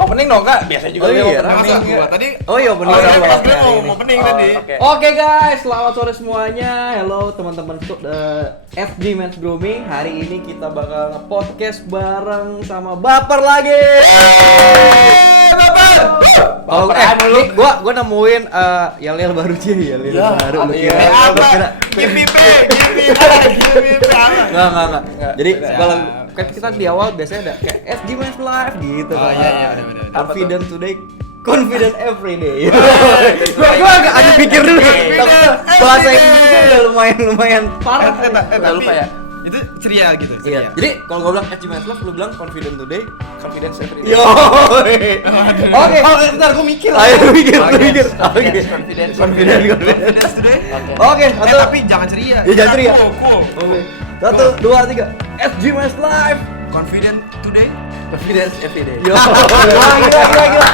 Opening dong Kak, biasa juga opening. Tadi Opening opening tadi. Oke guys, selamat sore semuanya. Hello teman-teman FG Men's Grooming. Hari ini kita bakal nge-podcast bareng sama Baper lagi. Baper. Gua nemuin yel-yel baru sih, yel-yel baru. Enggak. Jadi kalau kita di awal biasanya ada kayak FG Men's Live gitu kan. Iya. Confident today, confident every day. Gua agak pikir dulu. Bahasa Inggrisnya udah lumayan parah. Udah lupa ya. Itu ceria gitu. Iya. Jadi kalau gua bilang FG Men's Live, lu bilang confident today, Confidence every day. yo. Oke. Bentar gua mikir. Ayo mikir. Confidence Confidence today. Oke, Tapi jangan ceria. Ya, jangan ceria. Cool. Oke. 1, 2, 3. FG Men's Live. Confident today. Confidence every day. Yo. Gila.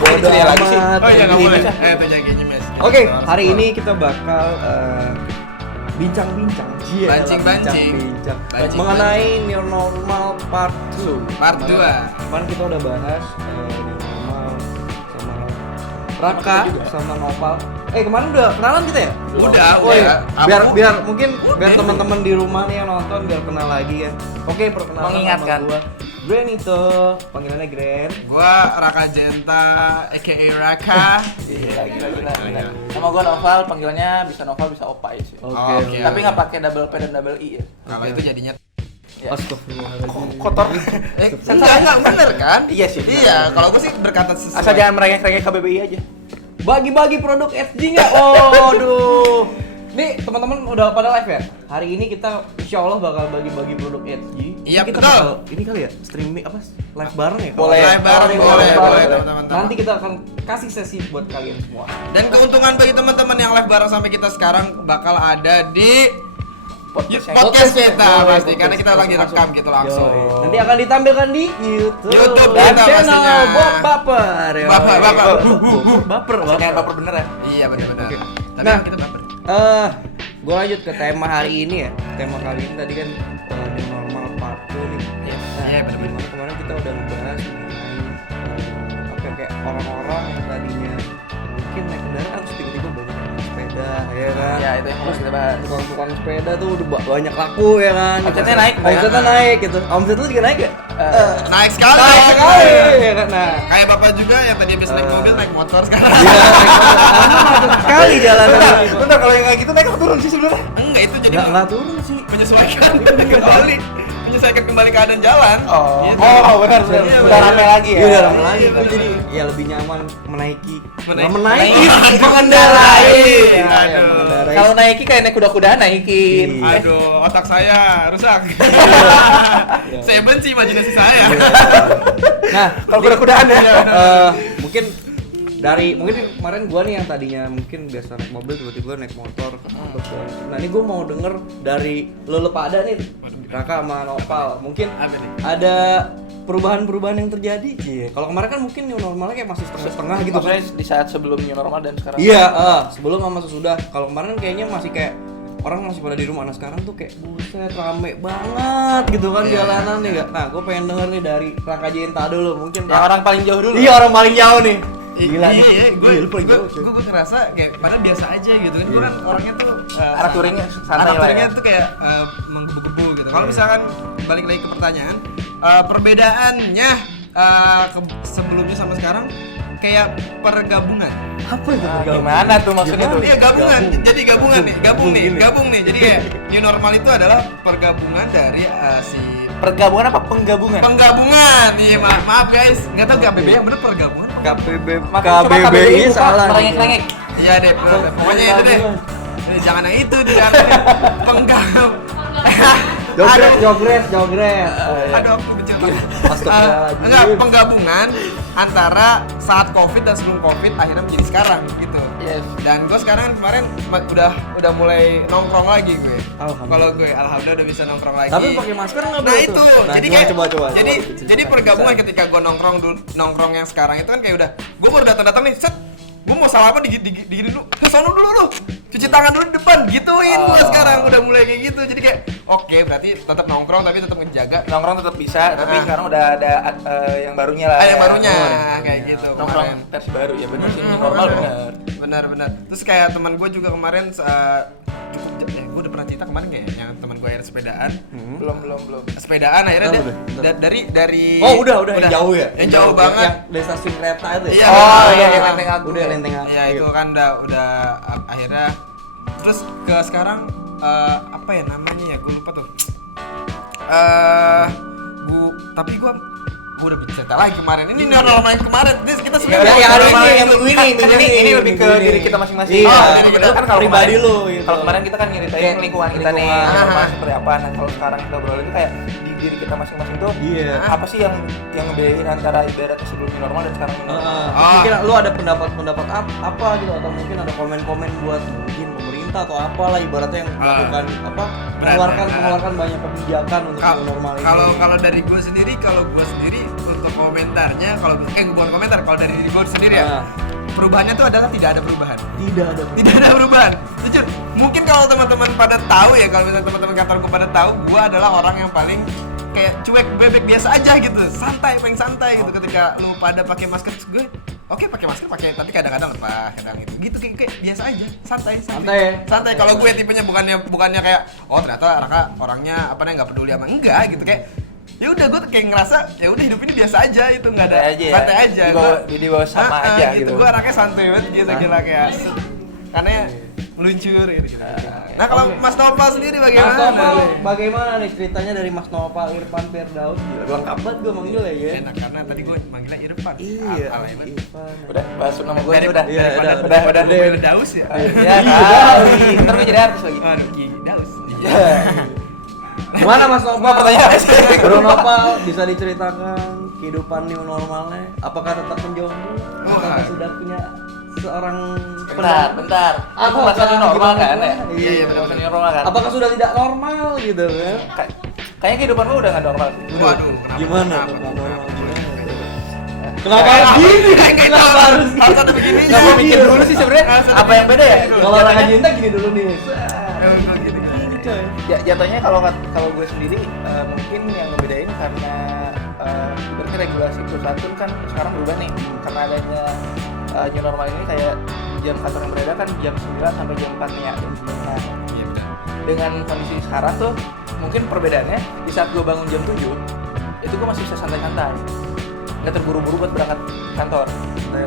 Bodoh Ceria lagi sih. amat. Oh iya enggak boleh. Anjing. Itu jangan kayak nyemes. Oke, hari ini kita bakal bincang-bincang. Bancing. Mengenai New Normal Part 2. Part 2. Kemarin kita udah bahas New Normal sama Raka sama Nopal. Kemarin udah kenalan kita ya? Udah. Biar mungkin biar teman-teman di rumah nih yang nonton biar kenal lagi ya. Oke, perkenalan Mengingatkan. sama gua. Gren itu panggilannya Gren. Gua Raka Jenta aka Raka. Gila. Sama gua Noval, panggilannya bisa Noval bisa Opai sih. Oke. Tapi nggak pakai double P dan double I ya. Kalau itu jadinya Ya. Astagfirullahaladzim. Kotor. enggak bener kan? Iya sih. Iya, kalau gua sih berkata sesuai. Asal jangan merengek-rengek KBBI aja. Bagi-bagi produk FG nggak? Waduh. Nih teman-teman udah pada live ya? Hari ini kita insya Allah bakal bagi-bagi produk FG. Iya, Kita betul. bakal- ini kali ya streaming apa? Live bareng ya? Boleh. Boleh bareng, boleh teman-teman. Nanti kita akan kasih sesi buat kalian semua. Dan keuntungan bagi teman-teman yang live bareng sampai kita sekarang bakal ada di podcast kita pasti karena kita lagi rekam gitu langsung. Yoi. Nanti akan ditampilkan di YouTube kita dan channel pastinya. Buat Baper. Yoi. Baper. Baper. Baper beneran. Iya benar-benar. Tapi Nah. kita baper. Gue lanjut ke tema hari ini ya. Tema kali ini tadi kan New Normal Part 2 nih. Iya, bener-bener. Dimana kemarin kita udah ngebahas mengenai kayak orang-orang yang tadinya mungkin naik kendaraan terus tiba-tiba banyak yang naik sepeda ya kan. Ya itu yang harus kita bahas. Tukang sepeda tuh udah banyak laku ya kan. Omsetnya naik, Omsetnya naik gitu. Omset lu juga naik gak? Naik sekali. Naik sekali ya kan. Nah, Kayak bapak juga yang tadi habis naik mobil naik motor sekarang. iya, macet sekali jalanan. Bentar kalau yang kayak gitu naik atau turun sih sebenarnya? Enggak, itu jadi Nggak turun sih. menyesuaikan kembali keadaan jalan. Oh, Gitu. benar. Iya, Udah rame lagi ya. Iya, udah rame lagi. Iya, Itu bener. jadi ya lebih nyaman menaiki. Menaiki. Menaiki. Mengendarai. Iya, Aduh. mengendarai. Kalau naiki kayak naik kuda-kudaan naikin. Iya. Aduh, otak saya rusak. Saya benci imajinasi saya. Nah, Kalau kuda-kudaan ya. mungkin mungkin kemarin gua nih yang tadinya mungkin biasa naik mobil tiba-tiba naik motor. Nah, ini gua mau denger dari lo pada nih, Raka sama Nopal. Mungkin Apa nih? ada perubahan-perubahan yang terjadi. Iya. Kalau kemarin kan mungkin new normalnya kayak masih setengah-setengah gitu kan. Maksudnya di saat sebelum new normal dan sekarang. Iya, sebelum sama sesudah. Kalau kemarin kayaknya masih kayak orang masih pada di rumah. Nah sekarang tuh kayak buset rame banget gitu kan jalanan nih. Nah, gue pengen denger nih dari Raka Jenta dulu mungkin. Yang orang paling jauh dulu. Iya, orang paling jauh nih. Gila nih. Iya, Lu paling jauh. cuy. gue ngerasa kayak padahal biasa aja gitu kan. Gue kan orangnya tuh Arah touringnya santai lah touringnya ya. tuh kayak menggebu-gebu gitu. Kalau misalkan balik lagi ke pertanyaan, perbedaannya sebelumnya sama sekarang kayak pergabungan. Apa itu? Gimana tuh maksudnya tuh? Iya gabungan. Jadi gabung nih. Jadi kayak new normal itu adalah pergabungan dari si Pergabungan apa penggabungan? penggabungan. Iya maaf guys, nggak tahu KBB yang bener pergabungan. KBBI salah. Merengek-rengek. Iya deh, pokoknya itu deh. Jangan yang itu dia penggabung. Jogres. Aduh, aku benci banget. Astagfirullahaladzim. Enggak, penggabungan antara saat Covid dan sebelum Covid akhirnya menjadi sekarang gitu. Yes. Dan gue sekarang kemarin udah mulai nongkrong lagi gue. Alhamdulillah. Kalau gue alhamdulillah udah bisa nongkrong lagi. Tapi pakai masker nggak Nah boleh itu, tuh. Nah, jadi coba, kayak coba. jadi pergabungan ketika gue nongkrong yang sekarang itu kan kayak udah gue baru datang nih, set gue mau salaman digini dulu, sono dulu lu, cuci tangan dulu di depan, gituin gua sekarang udah mulai kayak gitu. Jadi kayak oke, berarti tetap nongkrong tapi tetap menjaga. Nongkrong tetap bisa, tapi sekarang udah ada yang barunya lah. Yang barunya kayak gitu. Nongkrong Kemarin. versi baru ya, bener sih, normal bener. Benar. Terus kayak teman gue juga kemarin gue udah pernah cerita kemarin kayak yang teman gue akhirnya sepedaan. Belum. Sepedaan akhirnya dari Oh, udah yang jauh ya? Yang jauh banget. Yang dari stasiun kereta itu ya? Iya. Oh iya, Iya. Lenteng Agung. Udah Lenteng Agung. Iya, itu kan udah akhirnya terus ke sekarang apa ya namanya ya? Gue lupa tuh. Tapi gue udah cerita lagi kemarin. Ini normal yang kemarin. Ini kita Ya, sebenarnya yang hari ini, yang minggu Ini lebih ke diri kita masing-masing. Iya, Jadi kita kan kalau pribadi kemarin- lu gitu. Kalau kemarin kita kan nyeritain lingkungan kita nih, lingkungan. normal seperti apa. Nah, kalau sekarang kita obrolin itu kayak di diri kita masing-masing tuh Iya. apa sih yang ngebedain antara ibarat sebelum new normal dan sekarang new normal. Mungkin lu ada pendapat apa gitu, atau mungkin ada komen-komen buat mungkin pemerintah atau apalah ibaratnya yang melakukan mengeluarkan banyak kebijakan untuk new normal ini. Kalau dari gue sendiri untuk komentarnya bukan komentar, kalau dari diri gue sendiri ya perubahannya tuh adalah tidak ada perubahan. Tidak ada Perubahan. Jujur, mungkin kalau teman-teman pada tahu ya, kalau misalnya teman-teman kantor gue pada tahu, gue adalah orang yang paling kayak cuek bebek biasa aja gitu, paling santai gitu. Ketika lu pada pakai masker, terus gue oke pakai masker tapi kadang-kadang lepas, kadang gitu kayak biasa aja, santai. Kalau gue tipenya bukannya kayak ternyata Raka orangnya nggak peduli sama enggak gitu, kayak ya udah gue kayak ngerasa ya udah hidup ini biasa aja, itu nggak ada santai aja Di bawah sama aja gitu. Gue anaknya santai banget gitu, gila kayak karena meluncur gitu. Nah kalau Mas Nopal sendiri Mas bagaimana? Nopal, bagaimana nih ceritanya dari Mas Nopal, Irfan, Firdaus? Gila, lengkap banget gue manggil ya. Enak karena tadi gue manggilnya Irfan. Iya, Alay banget. Irfan. Udah bahas nama gue udah. Iya, Udah. udah. Daus ya. Ya kali. Ntar gue jadi artis lagi. Aduh, Ki Daus. Gimana Mas Nopal? Pertanyaan apa sih? Bro Nopal, bisa diceritakan kehidupan new normalnya? Apakah tetap menjomblo? Apakah sudah punya seorang Bentar. Aku Apa? masa new normal Gimana? kan ya? Iya, benar masa new normal kan. Apakah sudah tidak normal gitu kan? Kayaknya kehidupan lu udah gak normal. Waduh, Gimana? kenapa? Kenapa gini? Kenapa harus harus ada begini? Nggak mau mikir dulu sih sebenarnya apa yang beda ya? Kalau Raka Cinta gini dulu nih. Gini coy. Jatuhnya kalau gue sendiri mungkin yang ngebedain karena berarti regulasi perusahaan pun kan sekarang berubah nih, karena adanya new normal ini kayak jam kantor yang berbeda kan jam 9 sampai jam 4 nih ya. Dengan kondisi sekarang tuh mungkin perbedaannya di saat gue bangun jam 7 itu gue masih bisa santai-santai, nggak terburu-buru buat berangkat kantor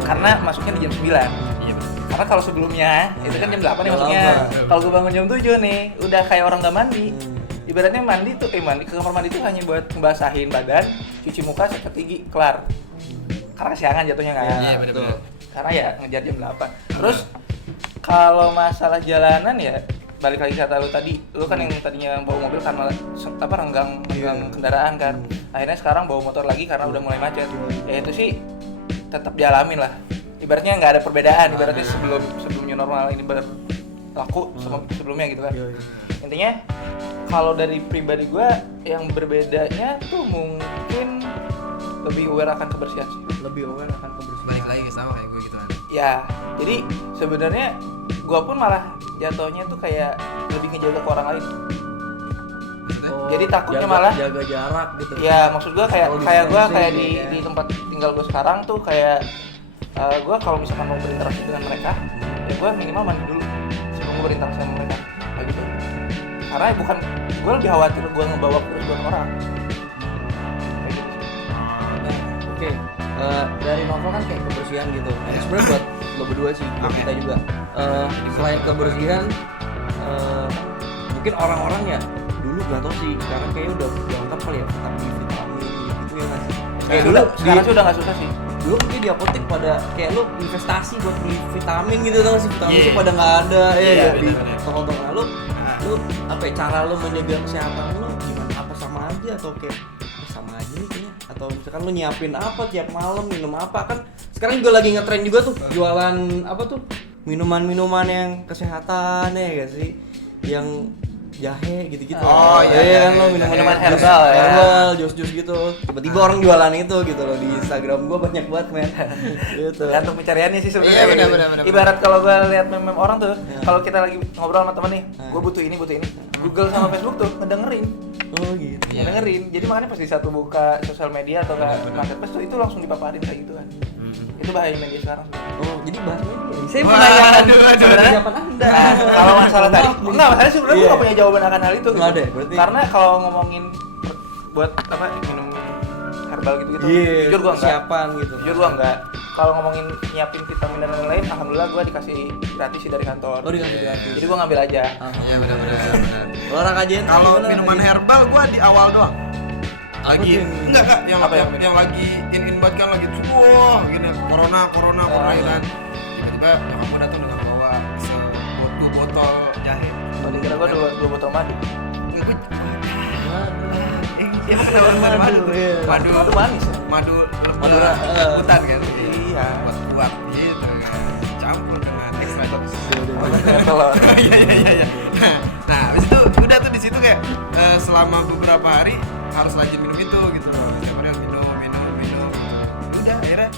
karena masuknya di jam 9. Karena kalau sebelumnya itu kan jam 8 nih masuknya. Kalau gue bangun jam 7 nih, udah kayak orang gak mandi. Ibaratnya mandi ke kamar mandi tuh hanya buat ngebasahin badan, cuci muka, sikat gigi, kelar. Karena kesiangan jatuhnya kan. Iya, benar. Karena ya ngejar jam 8. Terus kalau masalah jalanan ya balik lagi kata lu tadi, lu kan yang tadinya bawa mobil karena renggang kendaraan kan. Akhirnya sekarang bawa motor lagi karena udah mulai macet. Ya itu sih tetap dialamin lah. Ibaratnya nggak ada perbedaan, ibaratnya sebelum new normal ini berlaku sama sebelumnya gitu kan. Intinya kalau dari pribadi gue yang berbedanya tuh mungkin lebih aware akan kebersihan sih. Balik lagi sama kayak gue gitu kan. Ya, jadi sebenarnya gue pun malah jatuhnya tuh kayak lebih ngejaga ke orang lain. Maksudnya? Jadi takutnya malah jaga jarak gitu. Ya maksud gue kayak gue kayak di ya. di tempat tinggal gue sekarang tuh kayak gue kalau misalkan mau berinteraksi dengan mereka, ya gue minimal mandi dulu sebelum gue berinteraksi sama mereka, kayak gitu. Karena bukan gue lebih khawatir gue ngebawa virus buat orang. Kayak gitu sih. Nah, oke. Dari novel kan kayak kebersihan gitu. Ini sebenarnya buat lo berdua sih, buat kita juga. Selain kebersihan, mungkin orang-orang ya dulu gak tau sih, sekarang kayaknya udah lengkap kali ya, tapi vitamin gitu ya nggak sih? Kayak dulu Sekarang sih udah nggak susah sih. dulu mungkin di apotek pada kayak lu investasi buat beli vitamin gitu, tau gak sih? Vitamin itu pada nggak ada ya di bener. toko-toko. Lu apa ya, cara lu menjaga kesehatan lu gimana? Apa sama aja atau kayak sama aja nih kayaknya? Atau misalkan lu nyiapin apa tiap malam, minum apa? Kan sekarang juga lagi ngetren juga tuh jualan apa tuh, minuman-minuman yang kesehatan ya gak sih, yang jahe gitu-gitu. Oh, iya, kan lo iya, minuman iya. Herbal, ya. herbal, jus gitu. Tiba-tiba orang jualan itu gitu loh di Instagram gua banyak banget men. Gitu. Tergantung pencariannya sih sebenarnya. Iya, benar. Ibarat kalau gue lihat meme orang tuh, kalau kita lagi ngobrol sama temen nih, Iya. gue butuh ini, Google sama Facebook tuh ngedengerin, Oh gitu. Iya. ngedengerin. Jadi makanya pas di satu buka sosial media atau ke marketplace tuh itu langsung dipaparin kayak gitu kan. Itu bahaya media sekarang. Oh, jadi bahas media. Saya Wah, menanyakan aduh. persiapan Anda. Nah, kalau masalah tadi, enggak, masalahnya sebenarnya gue Iya. gak punya jawaban akan hal itu. Nggak ada, berarti- Karena kalau ngomongin buat apa minum herbal gitu-gitu, Iya, jujur gue enggak. persiapan gitu. Jujur gue enggak. Kalau ngomongin nyiapin vitamin dan lain-lain, alhamdulillah gue dikasih gratis sih dari kantor. Oh, dikasih gratis. Jadi gue ngambil aja. Iya benar. Olahraga aja. Kalau minuman herbal gua di awal doang. Apa Lagi tuh yang- enggak yang apa yang- yang lagi in banget kan lagi wah gini corona gitu kan. Tiba-tiba nyokap gua datang dengan bawa dua botol jahe. Paling kira gue dua botol madu. Enggak emang kenapa madu? iya. Madu Madu manis ya? madu Madura, hutan kan. Iya. Kuat gitu kan. Campur dengan extra tops. Telur. Iya. Nah, habis itu udah tuh di situ kayak selama beberapa hari harus rajin minum itu gitu loh. Setiap hari harus minum gitu. Udah akhirnya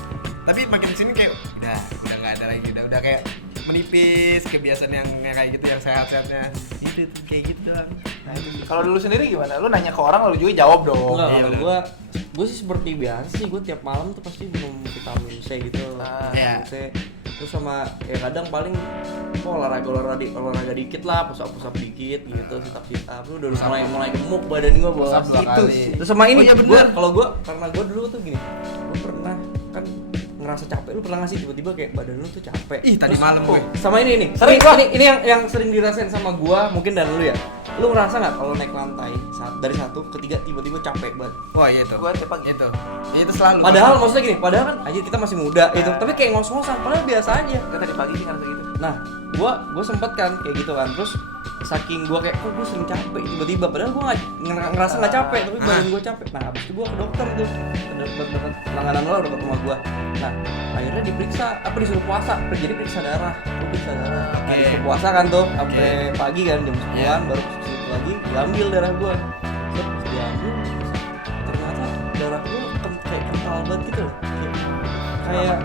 tapi makin kesini kayak udah nggak ada lagi udah kayak menipis kebiasaan yang kayak gitu yang sehat-sehatnya itu kayak gitu doang. Nah, itu sih. Kalau dulu sendiri gimana? Lu nanya ke orang lalu juga jawab dong. Enggak, Iya, kalau bener. gue sih seperti biasa sih, gue tiap malam tuh pasti minum vitamin C gitu. Iya. Vitamin C. Terus sama ya kadang paling olahraga dikit lah, push up dikit gitu, sit up. Lu udah mulai gemuk badan gue, Bos. Push up 2 Itu kali. sih. Terus sama ini Oh, iya gue bener. kalau gue karena gue dulu tuh gini. Gue pernah kan ngerasa capek, lu pernah nggak sih tiba-tiba kayak badan lu tuh capek? Ih, tadi Terus- malam gue. Sama ini Sering gua. ini yang sering dirasain sama gua mungkin dan lu ya. Lu ngerasa nggak kalau naik lantai dari 1 ke 3 tiba-tiba capek banget? Wah, iya itu. Gua tiap pagi. Itu selalu. Padahal maksudnya gini, padahal kan aja kita masih muda itu, tapi kayak ngos-ngosan padahal biasa aja. Gua tadi pagi sih ngerasa gitu. Nah, gua sempet kan kayak gitu kan. Terus saking gua kayak kok gua sering capek tiba-tiba padahal gua ngerasa nggak capek tapi badan gua capek. Nah, habis itu gua ke dokter tuh. Ke penanganan lo dekat rumah gua. Nah, akhirnya diperiksa, disuruh puasa, jadi periksa darah. Gua periksa darah. Nah, Oke. disuruh puasa kan tuh sampai pagi kan jam 10-an baru ke situ lagi diambil darah gua. Terus diambil ternyata darah gua kayak kental banget gitu loh. Kayak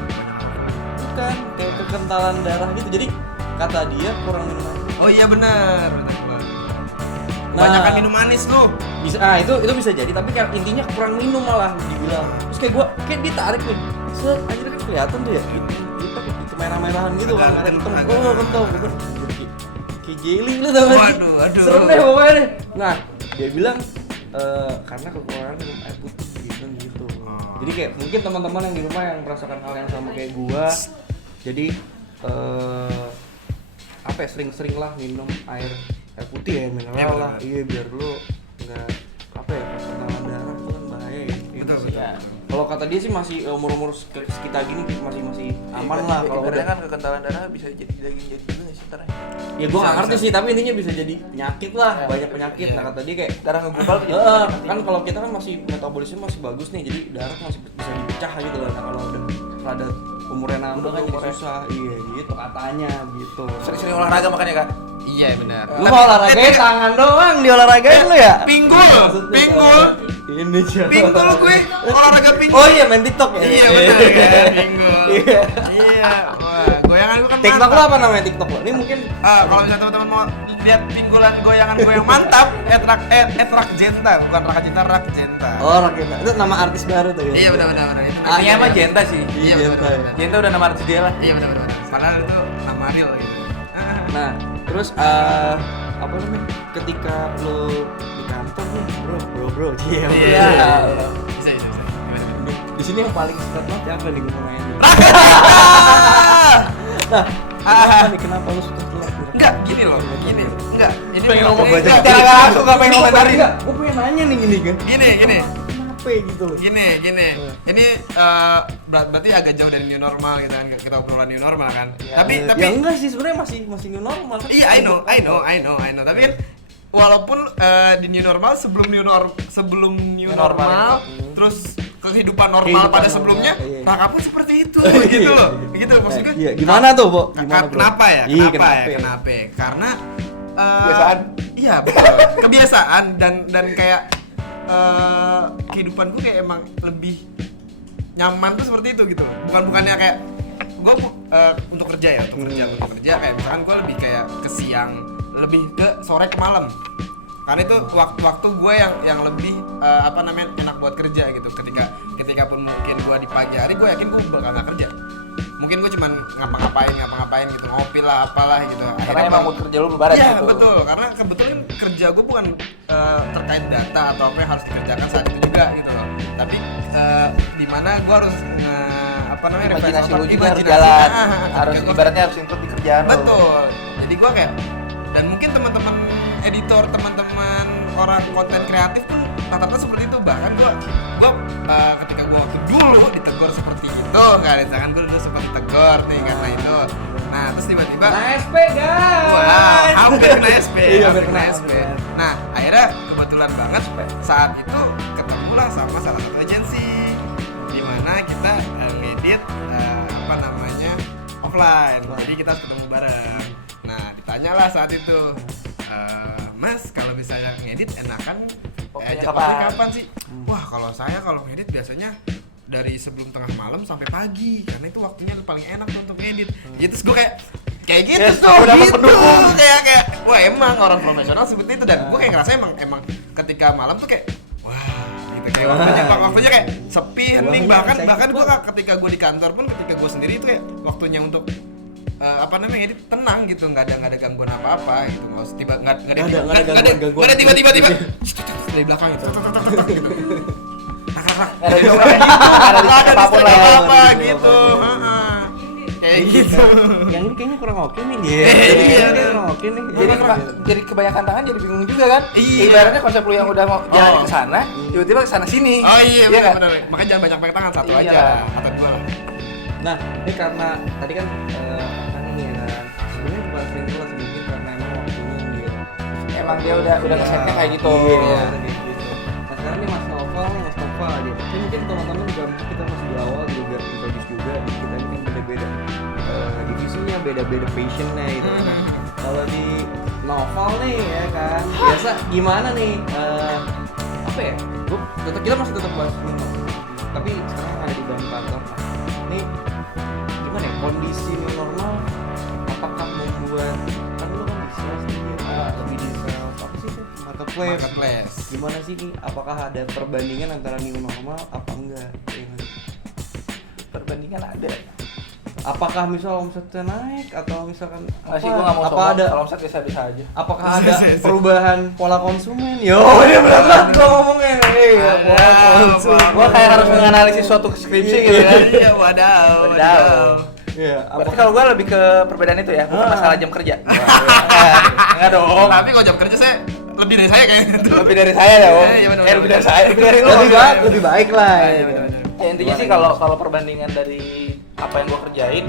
bukan kayak kekentalan darah gitu. Jadi kata dia kurang minum air. Oh iya benar. Kebanyakan minum manis lu. Bisa itu bisa jadi tapi kan intinya kurang minum malah dibilang. Terus kayak gua kayak ditarik nih. Set akhirnya kan kelihatan tuh ya itu merah-merahan gitu kan, merah hitam. Oh, kental bener. Kayak jelly lu tau gak sih? Waduh. Serem deh pokoknya deh. Nah, dia bilang karena kekurangan minum air putih gitu. Jadi kayak mungkin teman-teman yang di rumah yang merasakan hal yang sama kayak gua. Jadi apa ya, sering-sering lah minum air putih ya, mineral lah. Iya, biar lu nggak apa ya, kekentalan darah itu kan bahaya ya. Betul. Ya. Kalau kata dia sih masih umur kita gini masih aman lah kalau Ibaratnya udah. kan kekentalan darah bisa jadi daging jadi juga nggak sih ntar ya? Ya gua nggak ngerti Bisa. sih, tapi intinya bisa jadi penyakit lah, Ya, banyak penyakit. iya. Nah kata dia kayak Darah ngegumpal tuh jadi Heeh, penyakit kan nanti. kalau kita kan masih metabolisme masih bagus nih, jadi darah tuh masih bisa dipecah gitu loh. Nah kalau udah rada umurnya nambah kan jadi Umurnya. susah. Iya gitu katanya gitu. Sering-sering olahraga makanya kak. Iya benar. Lu mau olahragain tangan doang diolahragain lu ya? Pinggul. Ini siapa? Pinggul gue olahraga pinggul. Oh iya main TikTok ya? Iya benar kan pinggul. Iya. Iya. Wah, goyangan gue kan TikTok lu mantap. apa namanya TikTok lu? Ini mungkin Kalau misalnya teman-teman mau lihat pinggulan goyangan gue yang mantap, Rak Jenta, bukan Raka Cinta, Rak Jenta. oh Rakita. Itu nama artis baru tuh ya? Iya benar. Itu Aslinya mah Jenta sih. Iya Jenta benar. ya. Jenta udah nama artis dia lah. Iya benar. Padahal itu nama real gitu. Nah, terus apa namanya? Ketika lu di kantor nih, bro. Iya. Iya. bro. Bisa. Gimana? Di sini yang paling seret banget siapa nih gue mau nanya nih? Ah! Nah, kenapa lu suka telat? Enggak, gini loh. Enggak. Ini Pengen ngomong ini- aja. enggak, Cara nggak langsung nggak pengen komentarin. Enggak, gue pengen nanya nih gini kan. Gini. Kenapa gitu loh? Gini. Ini berarti agak jauh dari new normal gitu kan. Kita obrolan new normal kan. Ya. Tapi Ya enggak sih, sebenarnya masih new normal kan. iya, I know. Tapi kan walaupun di new normal sebelum new New normal, normal. terus kehidupan normal Kehidupan pada normal, sebelumnya, iya. Raka pun seperti itu Iya. gitu loh. Gitu maksud gue. Iya, gimana tuh, Bo? Gimana, bro? Kenapa ya? Iya, Kenapa? Karena Kebiasaan. Iya betul. Kebiasaan dan kayak kehidupanku kayak emang lebih nyaman tuh seperti itu gitu. Bukannya kayak gue untuk kerja kayak misalkan gue lebih kayak ke siang, lebih ke sore ke malam. Karena itu waktu gue yang lebih enak buat kerja gitu. Ketika pun mungkin gue di pagi hari, gue yakin gue bakal nggak kerja. Mungkin gue cuman ngapa-ngapain gitu, ngopi lah apalah gitu. Karena emang mood kerja lu berbarat gitu. gitu. Iya betul, karena kebetulan kerja gue bukan terkait data atau apa yang harus dikerjakan saat itu juga gitu loh. Tapi dimana gue harus imajinasi lu juga harus jalan. Harus ibaratnya harus include di kerjaan lu. Betul. Jadi gue kayak, dan mungkin teman-teman editor, teman-teman orang konten kreatif pun rata-rata seperti itu. Bahkan gue ketika gue waktu dulu ditegur seperti itu kan, misalkan gue dulu sempat ditegur nih karena itu. Nah terus tiba-tiba SP guys. wah, hampir kena SP. Iya, hampir kena kena SP. Nah akhirnya kebetulan banget saat itu ketemulah sama salah satu agensi di mana kita ngedit offline. Jadi kita harus ketemu bareng. Nah ditanyalah saat itu, Mas kalau misalnya ngedit enakan kapan sih? Wah kalau ngedit biasanya dari sebelum tengah malam sampai pagi karena itu waktunya paling enak tuh untuk ngedit. Jadi terus gue kayak gitu yes, tuh gitu. pendukung. Kayak wah emang orang profesional seperti itu, dan gue kayak ngerasa emang ketika malam tuh kayak wah gitu, kayak waktunya kayak sepi, hening. Bahkan gue ketika gue di kantor pun, ketika gue sendiri itu kayak waktunya untuk ngedit tenang gitu, nggak ada gangguan apa gitu. Nggak ada tiba-tiba dari belakang gitu. Ada apapun lah apa gitu. Kayak gitu. Yang ini kayaknya kurang oke nih. Iya, kurang oke nih. Jadi kebanyakan tangan jadi bingung juga kan? Iya. Ibaratnya konsep lu yang udah mau jalan ke sana, tiba-tiba ke sana sini. Oh iya kan? benar. Makanya jangan banyak tangan, satu Iya. aja atau dua lah. Nah, ini karena tadi kan ini ya kan. Sebenarnya bukan single sih, mungkin karena emang waktunya dia. Emang dia udah nge-setnya kayak gitu. Iya, gitu. Nah, sekarang nih Mas Nova dia. Ini mungkin teman-teman juga kita masih di awal juga introduce juga, kita mungkin beda-beda divisinya, beda-beda passionnya gitu. Kalau di novel nih ya kan, biasa gimana nih? Apa ya? Kita masih tetap bahas dulu. Tapi sekarang ada di dalam kantor. Nih gimana ya, kondisi new normal apakah membuat kan lu kan di sales nih, lebih di sales apa sih marketplace. Gimana sih nih, apakah ada perbandingan antara new normal apa enggak? Perbandingan ada. Apakah misal omsetnya naik atau misalkan Masih gue nggak mau apa sombong, ada kalau omset bisa aja. apakah ada perubahan pola konsumen? Yo, ini berat banget gua ngomongnya nih. Pola konsumen. Gua kayak harus menganalisis suatu skripsi gitu kan. Iya, wadaw. Iya, Berarti kalau gue lebih ke perbedaan itu ya, bukan masalah jam kerja. Enggak dong. Tapi kalau jam kerja saya lebih dari saya kayaknya tuh. Lebih dari saya dong. Iya, benar. Lebih dari saya, lebih dari lu. lebih baik lah. Iya, benar. Ya, intinya sih kalau perbandingan dari apa yang gue kerjain,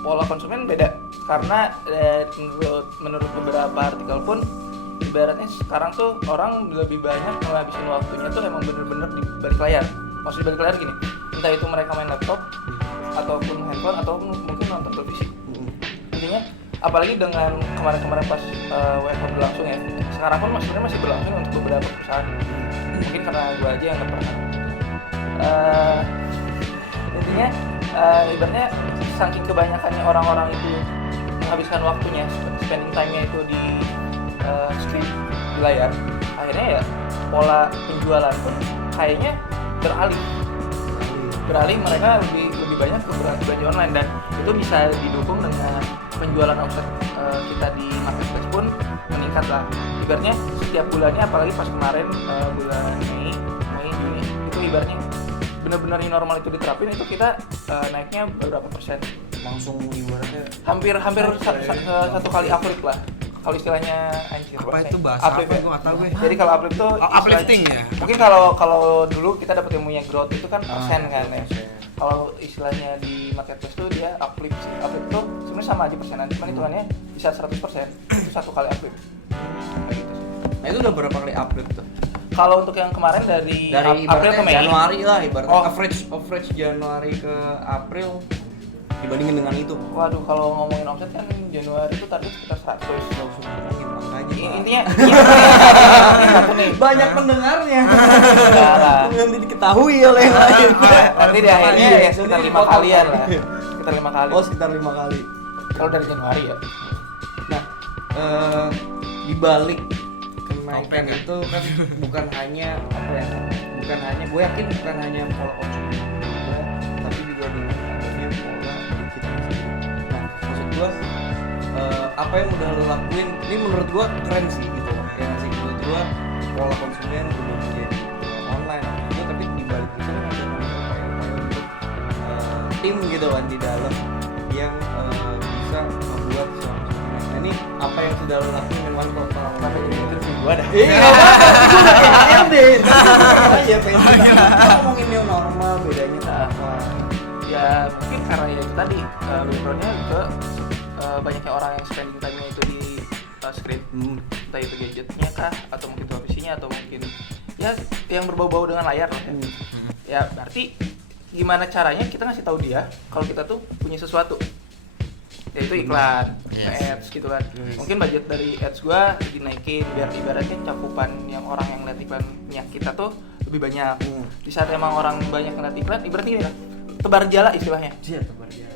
pola konsumen beda karena menurut beberapa artikel pun ibaratnya sekarang tuh orang lebih banyak menghabisin waktunya tuh emang bener-bener di balik layar. Maksud di balik layar gini, entah itu mereka main laptop ataupun handphone atau mungkin nonton televisi. Intinya apalagi dengan kemarin-kemarin pas WFH berlangsung ya, sekarang pun sebenarnya masih berlangsung untuk beberapa perusahaan. Mungkin karena gue aja yang nggak pernah. Intinya ibaratnya saking kebanyakannya orang-orang itu menghabiskan waktunya, spending time-nya itu di screen, di layar, akhirnya ya pola penjualan pun kayaknya beralih mereka lebih banyak ke belanja online, dan itu bisa didukung dengan penjualan offset kita di marketplace pun meningkat lah. Ibaratnya setiap bulannya, apalagi pas kemarin bulan Mei Juni itu ibaratnya benar-benar new normal itu diterapin, itu kita naiknya beberapa persen, Langsung ibaratnya hampir satu kali uplift lah. Kalau istilahnya anjir Apa itu bahasa uplift apa? ya. Gue nggak tahu gue. Jadi kalau uplift tuh Uplifting ya. mungkin kalau dulu kita dapat ilmunya growth itu kan persen kan ya. Kalau istilahnya di marketplace tuh dia uplift sih. Uplift tuh sebenarnya sama aja persenan, cuman hitungannya bisa 100%. Itu satu kali uplift. Kayak gitu sih. Nah, itu udah berapa kali update tuh? Kalau untuk yang kemarin dari April ibaratnya ke Mei, Januari lah ibaratnya Oh. average Januari ke April dibandingin dengan itu. Waduh, kalau ngomongin omset kan Januari itu target sekitar 100. Nggak usah ngomongin makanya. Intinya satu nih. Banyak pendengarnya. Parah. Nanti diketahui oleh yang lain. Nanti di akhirnya Iya, ya sekitar nanti 5 kalian dipotong. lah. Sekitar 5 kali. Oh, sekitar 5 kali. Kalau dari Januari ya. Nah, di balik kenaikan Topeng, kan? itu kan bukan hanya apa ya? Bukan hanya, gue yakin bukan hanya pola konsumen juga, tapi juga dengan adanya pola dari kita sendiri. Nah, maksud gue apa yang udah lo lakuin, ini menurut gue keren sih gitu. Ya nggak sih, menurut gue pola konsumen udah menjadi online juga, tapi di balik itu kan ada namanya upaya-upaya untuk tim gitu kan di dalam yang bisa membuat suatu. Nah, ini apa yang sudah lo lakuin dengan total? Gua dah. Iya, nggak apa-apa. Itu udah kayak HRD. Aja pengen kita ngomongin new normal, bedanya tuh apa? Ya mungkin karena ya itu tadi backgroundnya ke banyaknya orang yang spending time-nya itu di screen, entah itu gadgetnya kah, atau mungkin televisinya, atau mungkin ya yang berbau-bau dengan layar lah ya. Ya berarti gimana caranya kita ngasih tahu dia kalau kita tuh punya sesuatu, yaitu iklan, ads gitu kan. Mungkin budget dari ads gua dinaikin biar ibaratnya cakupan yang orang yang lihat iklannya kita tuh lebih banyak. Di saat emang orang banyak ngeliat iklan, ibaratnya gini lah, tebar jala istilahnya. Iya, tebar jala.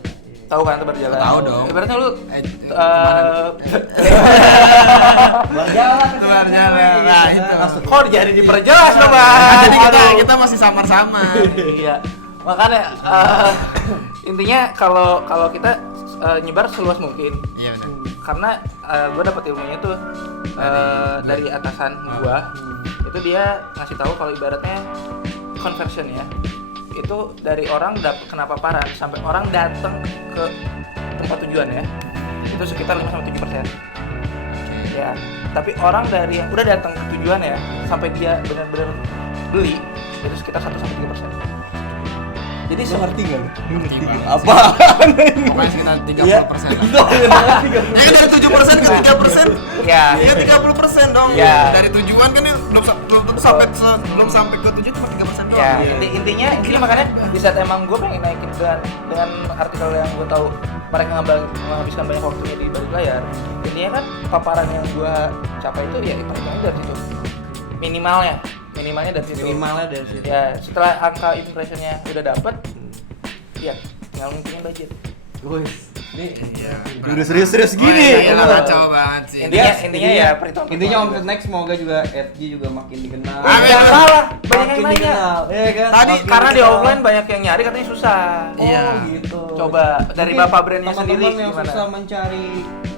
Tahu kan tebar jala? Tahu dong. Ibaratnya lu Tebar jala. Tebar jala. Nah, itu. kok jadi diperjelas dong, Bang? Jadi Waduh. kita masih samar-samar. Iya. Makanya intinya kalau kita nyebar seluas mungkin. Iya benar. Karena gue dapet ilmunya tuh dari atasan gue. Itu dia ngasih tahu kalau ibaratnya conversion ya, itu dari orang kena paparan sampai orang datang ke tempat tujuan ya, itu sekitar 5-7%. Ya, tapi orang dari yang udah datang ke tujuan ya sampai dia benar-benar beli itu sekitar 1-3%. Jadi Ngerti nggak lu? Ngerti banget. Apa? Pokoknya sekitar 30%. Iya. Itu ngerti nggak? Ya kan dari 7% ke 3%. ya, Ya 30% dong. Iya. Dari tujuan kan belum sampai ke tujuan cuma 3% doang. ya intinya makanya di saat emang gue pengen naikin dengan artikel yang gue tahu mereka menghabiskan banyak waktunya di balik layar. Intinya kan paparan yang gue capai itu ya perhitungan dari situ. Minimalnya dari situ. Minimalnya dari situ. Ya, setelah angka impressionnya udah dapet, ya tinggal ngitungin budget. Wih, ini Iya. udah serius-serius gini. Iya, kacau banget sih. Intinya ya perhitungan. Intinya omset next semoga juga FG juga makin dikenal. Amin. Jangan salah, banyak Makin yang nanya. dikenal, ya kan? Tadi Makin Karena di dikenal. offline banyak yang nyari katanya susah. Oh, Iya. gitu. Coba dari Mungkin bapak brandnya sendiri teman-teman yang gimana? susah mencari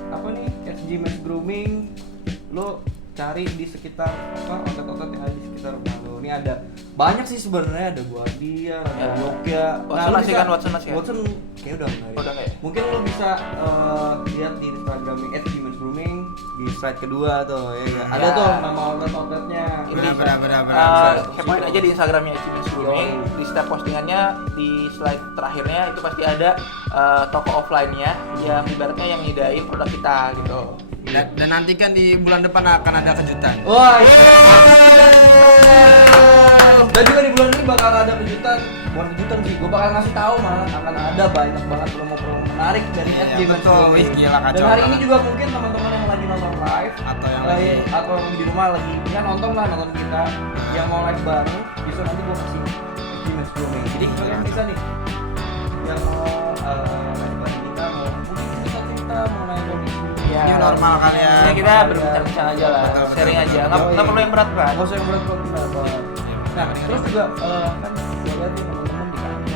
apa nih FG Men's Grooming, lo cari di sekitar apa outlet-outlet yang ada di sekitar rumah lo. Ini ada banyak sih sebenarnya, ada Guardian, ada Ya. Nokia. Watson lo masih bisa- kan, Watson masih kan? Watson kayak udah enggak. Udah nggak ya? Mungkin lo bisa lihat di Instagramnya @men's grooming di slide kedua tuh ya kan. Ada Ya. tuh nama outlet-outletnya. Benar. Kepoin aja di Instagramnya Achievements Grooming. Di setiap postingannya di slide terakhirnya itu pasti ada toko offline-nya yang ibaratnya yang ngidain produk kita gitu. Dan nanti kan di bulan depan akan ada kejutan. Wah, iya. Dan juga di bulan ini bakal ada kejutan, bukan kejutan sih, gue bakal ngasih tahu malah akan ada banyak banget promo-promo menarik dari Iya, FG Men's betul. Grooming. Wih, gila, kacau Dan hari ini banget. juga mungkin teman-teman yang lagi nonton live Atau yang lagi- atau yang di rumah lagi ya nonton kita yang mau live bareng, bisa nanti gue kasih FG Men's Grooming. Jadi kalian bisa nih yang mau live bareng kita mau mungkin cerita mengenai kondisi Ya, New normal kalian. Ya kita berbincang-bincang aja lah, Betul, sharing betul, aja. betul. Nggak perlu yang berat-berat. Nggak usah yang berat-berat banget. Nah, terus juga kan gue lihat nih teman-teman di kantor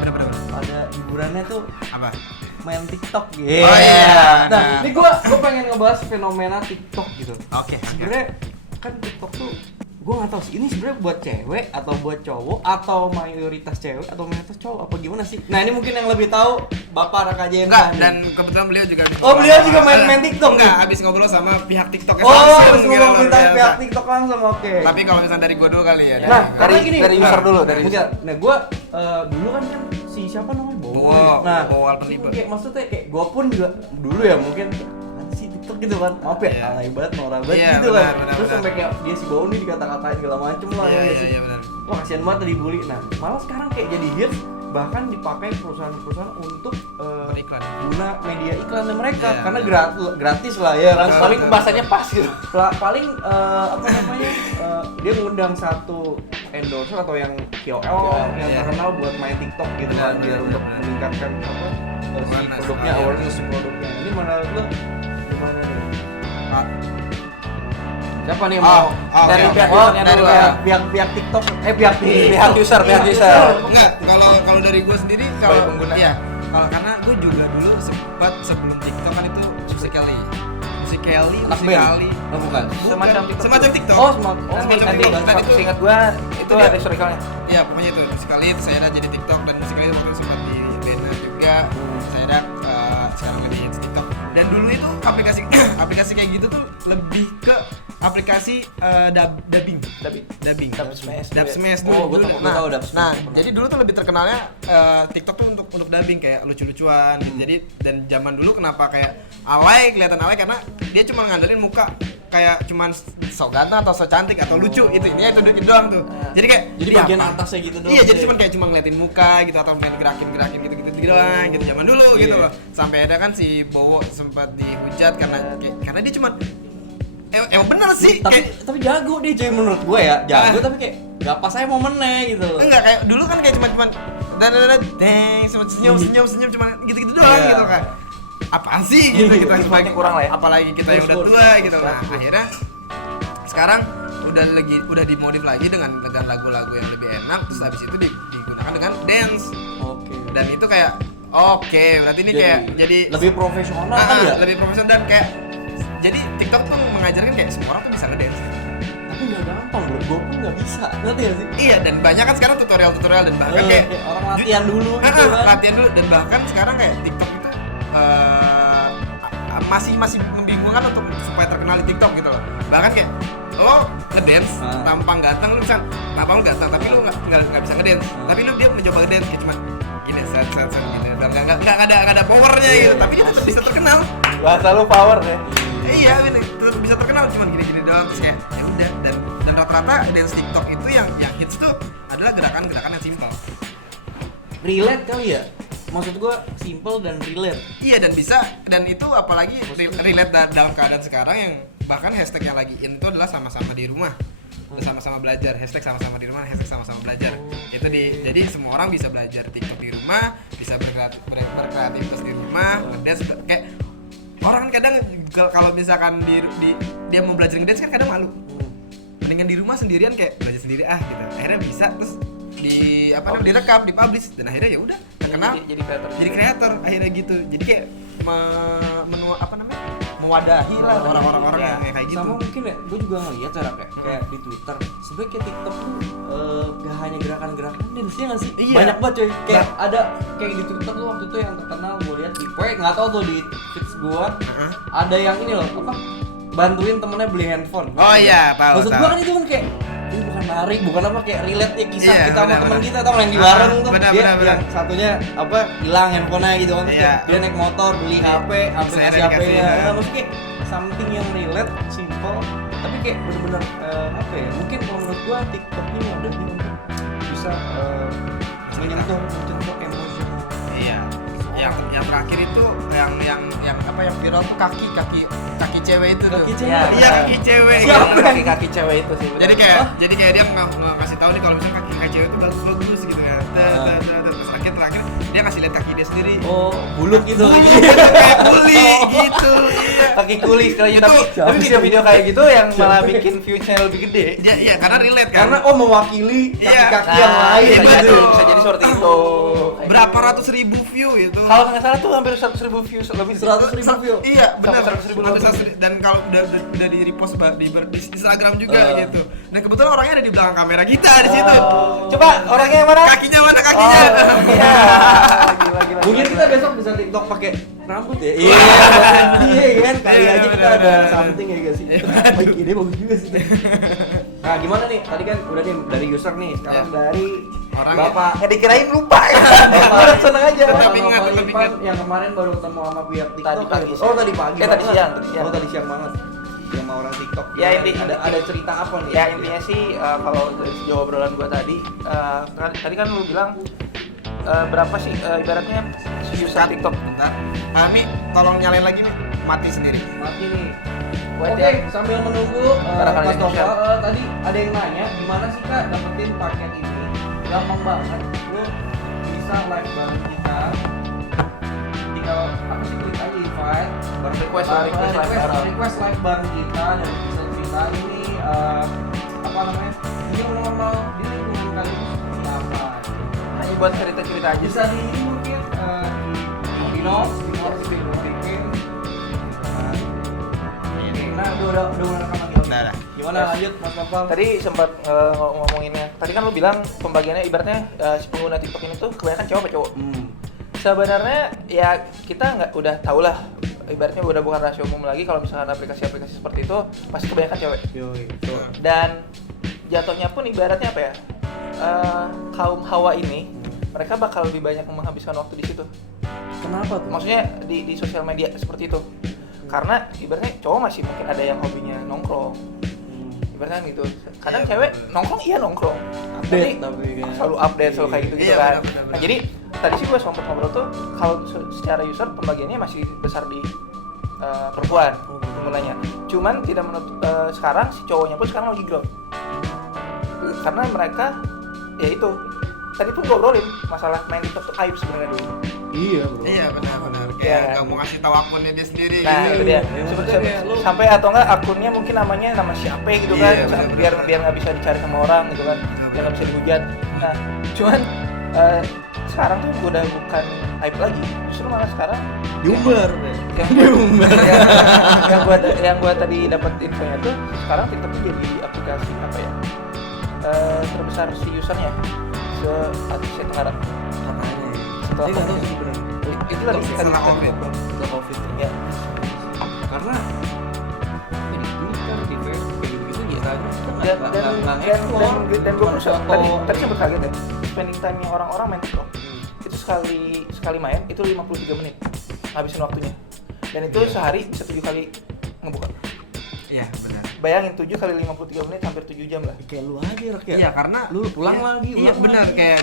Bener-bener. ada hiburannya tuh Apa? main TikTok gitu. Oh, iya. Nah, Nah. ini gue pengen ngebahas fenomena TikTok gitu. Oke. Sebenarnya kan TikTok tuh gue nggak tahu sih ini sebenarnya buat cewek atau buat cowok atau mayoritas cewek atau mayoritas cowok apa gimana sih? Nah ini mungkin yang lebih tahu Bapak Raka Jendra. Enggak, dan kebetulan beliau juga Oh, beliau juga main TikTok Enggak, nih? habis ngobrol sama pihak TikTok Oh, semua minta pihak TikTok langsung, oke. Tapi kalau misalnya dari gua dulu kali ya. Nah, Dari- karena gini, dari user dulu, dari Enggak, nah gue dulu kan si siapa namanya Bowo. Bowo, Nah, Bowo Alpeniba. kayak maksudnya kayak gue pun juga dulu ya mungkin apaan sih TikTok gitu kan, maaf ya, Iya. alay banget, norak banget Iya, gitu benar, kan. benar, Terus benar. sampai kayak dia si Bowo nih dikata-katain segala macem lah Iya, ya iya, sih. iya benar. Wah kasihan banget dibully. Nah, malah sekarang kayak jadi hits bahkan dipakai perusahaan-perusahaan untuk Beriklan. guna media iklan mereka Iya, karena benar. gratis lah ya kan. Paling bahasanya pas gitu. Paling apa namanya dia ngundang satu endorser atau yang KOL yang iya. terkenal buat main TikTok gitu kan, biar untuk meningkatkan apa si Awareness. produknya, awareness si produknya. Ini menurut lu gimana nih? Ah, Siapa nih yang mau? Dari pihak Oh, usernya dari dulu ya. pihak TikTok, pihak user. Enggak, kalau dari gue sendiri kalau Sebagai pengguna. ya kalau karena gue juga dulu sempat sebelum TikTok kan itu Musical.ly. Anak band? Oh, bukan. Semacam TikTok. Oh, Nanti Dan itu seingat gua itu ada historicalnya. ya pokoknya itu Musical.ly itu saya ada jadi TikTok dan Musical.ly waktu itu sempat di band juga. Saya ada sekarang lebih hits TikTok. Dan dulu itu aplikasi aplikasi kayak gitu tuh lebih ke aplikasi dubbing. Dub Smash. Oh, gua tahu Dub Smash. Nah, jadi dulu tuh lebih terkenalnya TikTok tuh untuk dubbing kayak lucu-lucuan. Jadi dan zaman dulu kenapa kayak kelihatan alay karena dia cuma ngandelin muka kayak cuman so ganteng atau so cantik atau lucu itu intinya itu doang tuh. Jadi kayak Jadi dia bagian apa? atasnya gitu doang. Iya, jadi cuma kayak ngeliatin muka gitu atau main gerakin gitu doang gitu zaman dulu gitu loh. Sampai ada kan si Bowo sempat dihujat karena dia cuma emang bener sih Tapi jago dia cuy menurut gue ya, jago tapi kayak gak pas saya momennya gitu loh. enggak kayak dulu kan kayak cuman deng senyum cuman gitu doang Iya. gitu kan. Apaan sih gitu kita Visualnya kurang lah ya. apalagi kita yang udah tua gitu. Nah, akhirnya sekarang udah dimodif lagi dengan lagu-lagu yang lebih enak, terus habis itu digunakan dengan dance. Oke. Dan itu kayak oke, berarti ini kayak jadi lebih profesional kan ya? lebih profesional dan kayak jadi TikTok tuh mengajarkan kayak semua orang tuh bisa ngedance. Tapi nggak gampang bro, gue pun nggak bisa, ngerti gak sih? Iya, dan banyak kan sekarang tutorial dan bahkan kayak orang latihan dulu gitu kan. latihan dulu dan bahkan sekarang kayak TikTok itu masih membingungkan untuk supaya terkenal di TikTok gitu loh. Bahkan kayak lo ngedance tampang ganteng, lu bisa tampang lu ganteng tapi lu nggak bisa ngedance. Tapi lu dia mencoba ngedance kayak cuma gini set gitu. Dan nggak ada powernya gitu, tapi dia tetap bisa terkenal. Bahasa lu power ya. Iya, bener, tetap bisa terkenal cuman gini doang terus kayak ya udah dan rata-rata dance TikTok itu yang hits tuh adalah gerakan-gerakan yang simpel. Relate kali ya? Maksud gue simple dan relate. Iya dan itu apalagi relate dalam keadaan sekarang yang bahkan hashtag yang lagi in itu adalah sama-sama di rumah. Sama-sama belajar, hashtag sama-sama di rumah, hashtag sama-sama belajar. Itu jadi semua orang bisa belajar TikTok di rumah, bisa berkreativitas di rumah, ngedance kayak orang kan kadang kalau misalkan dia mau belajar ngedance kan kadang malu. Mendingan di rumah sendirian kayak belajar sendiri gitu. Akhirnya bisa terus direkam, dipublish dan akhirnya ya udah terkenal. Jadi kreator akhirnya gitu. Jadi kayak mewadahi lah orang-orang yang kayak gitu. Sama mungkin ya, gue juga ngeliat cara kayak di Twitter. Sebenarnya kayak TikTok tuh gak hanya gerakan-gerakan dance ya nggak sih? Iya. Banyak banget coy. Kayak ada kayak di Twitter tuh waktu itu yang terkenal gue lihat di nggak tahu tuh di feeds gue ada yang ini loh apa bantuin temennya beli handphone. Oh iya, tahu. Maksud gue kan itu kan kayak ini bukan narik, bukan apa kayak relate ya kisah Iya, kita sama benar, teman benar. kita tau yang di warung tuh benar, dia benar. yang satunya apa hilang handphonenya gitu kan terus Iya. kayak dia naik motor beli HP hampir Saya ngasih dikasih, HP ya. ya. Maksudnya kayak something yang relate, simple tapi kayak bener-bener apa ya mungkin kalau menurut gua TikTok ini wadahnya untuk bisa menyentuh emosional. Iya. Yang terakhir itu yang apa yang viral tuh kaki cewek itu tuh. Kaki cewek? Iya, kaki cewek. Siapa? Kaki cewek itu sih. Jadi kayak dia ngasih tahu nih kalau misalnya kaki cewek itu bagus gitu kan. Terus terakhir dia ngasih lihat kaki dia sendiri. Oh, buluk gitu. Kayak kuli gitu. Iya. Kaki kuli sekali Itu- tapi video-video kayak gitu yang malah bikin views-nya lebih gede. Iya, karena relate kan. Karena mewakili Iya. kaki-kaki yang lain bisa jadi, gitu. bisa jadi seperti itu. berapa ratus ribu view gitu. Kalau nggak salah tuh hampir 100.000 views lebih. 100.000 view. Iya, benar. Sampai 100.000 Hampir lebih. 100.000. Dan kalau udah di repost di Instagram juga gitu. Nah, kebetulan orangnya ada di belakang kamera kita di situ. Coba orangnya yang mana? Kakinya mana kakinya? Iya. Gila. Mungkin kita besok bisa TikTok pakai rambut ya. Iya, iya kan kali Iya, aja kita benar, ada benar. something ya guys sih. Baik ide bagus juga sih. Nah, gimana nih? Tadi kan udah nih dari user nih, sekarang Ya. dari Orang Bapak Nggak dikirain lupa. Udah seneng aja. Tetap Bapak ingat, tetap Ipan ingat. yang kemarin baru ketemu sama pihak TikTok. Tadi pagi. Oh, tadi pagi. Tadi banget. siang. Oh, tadi siang banget. Yang sama orang TikTok. Ya, Gimana? ada cerita apa nih? Ya intinya sih kalau dari sejauh obrolan gua tadi, tadi kan lu bilang berapa sih ibaratnya user TikTok? Bentar. Mi, tolong nyalain lagi nih. Mati sendiri. Mati nih. Buat Oke, ya. sambil menunggu Barangkali Mas yang Nova, share. tadi ada yang nanya gimana sih Kak dapetin paket ini? Gampang banget, lu bisa live bareng kita. Tinggal apa sih klik aja invite, bareng Request live bareng kita dan bisa cerita ini apa namanya? New normal di lingkungan kalian itu seperti apa? Hanya buat cerita-cerita aja. Bisa di ini mungkin di notes bikin. Nah, udah mulai rekam lagi. Udah. Gimana lanjut Mas Nopal? Tadi sempat ngomonginnya. Tadi kan lu bilang pembagiannya ibaratnya si pengguna TikTok ini tuh kebanyakan cowok apa cowok? Sebenarnya ya kita nggak udah tau lah. Ibaratnya udah bukan rahasia umum lagi kalau misalkan aplikasi-aplikasi seperti itu pasti kebanyakan cewek. Yoi, betul. Dan jatuhnya pun ibaratnya apa ya? Kaum hawa ini mereka bakal lebih banyak menghabiskan waktu di situ. Kenapa tuh? Maksudnya di sosial media seperti itu. Karena ibaratnya cowok masih mungkin ada yang hobinya nongkrong. Ibaratnya kan gitu. Kadang Iya, cewek bener. nongkrong iya nongkrong. Update tapi kan. Selalu update selalu kayak gitu Iya, kan. bener. Nah, jadi tadi sih gue sempat ngobrol tuh kalau secara user pembagiannya masih besar di perempuan penggunanya. Cuman tidak menutup sekarang si cowoknya pun sekarang lagi grow. Karena mereka ya itu tadi pun ngobrolin masalah main TikTok tuh aib sebenarnya dulu. Iya, Bro. Iya benar. Iya, Kayak kan? nggak mau ngasih tahu akunnya dia sendiri. Nah gitu. itu dia. Ya, maksudnya kayak lu- Sampai atau enggak akunnya mungkin namanya nama siapa gitu kan, Iya, bener, biar bener. biar nggak bisa dicari sama orang gitu kan, biar nggak bisa dihujat. Nah cuman sekarang tuh udah bukan aib lagi, justru malah sekarang Diumbar. yang gua tadi dapat infonya tuh sekarang TikTok tuh jadi aplikasi apa ya terbesar si usernya se Asia Tenggara. Katanya. Setelah Saya nggak tahu COVID. sih sebenarnya. Itu tadi Setelah COVID. Setelah COVID ya. Karena di Twitter, di Facebook, kayak gitu ya. Kita dan nggak gue pun tadi sempat kaget ya, spending time-nya orang-orang main TikTok itu sekali main itu 53 menit ngabisin waktunya, dan itu sehari bisa 7 kali ngebuka. Iya benar. Bayangin 7 kali 53 menit hampir 7 jam lah. kayak lu aja Rak ya. Iya karena lu ulang lagi, Iya ulang benar lagi.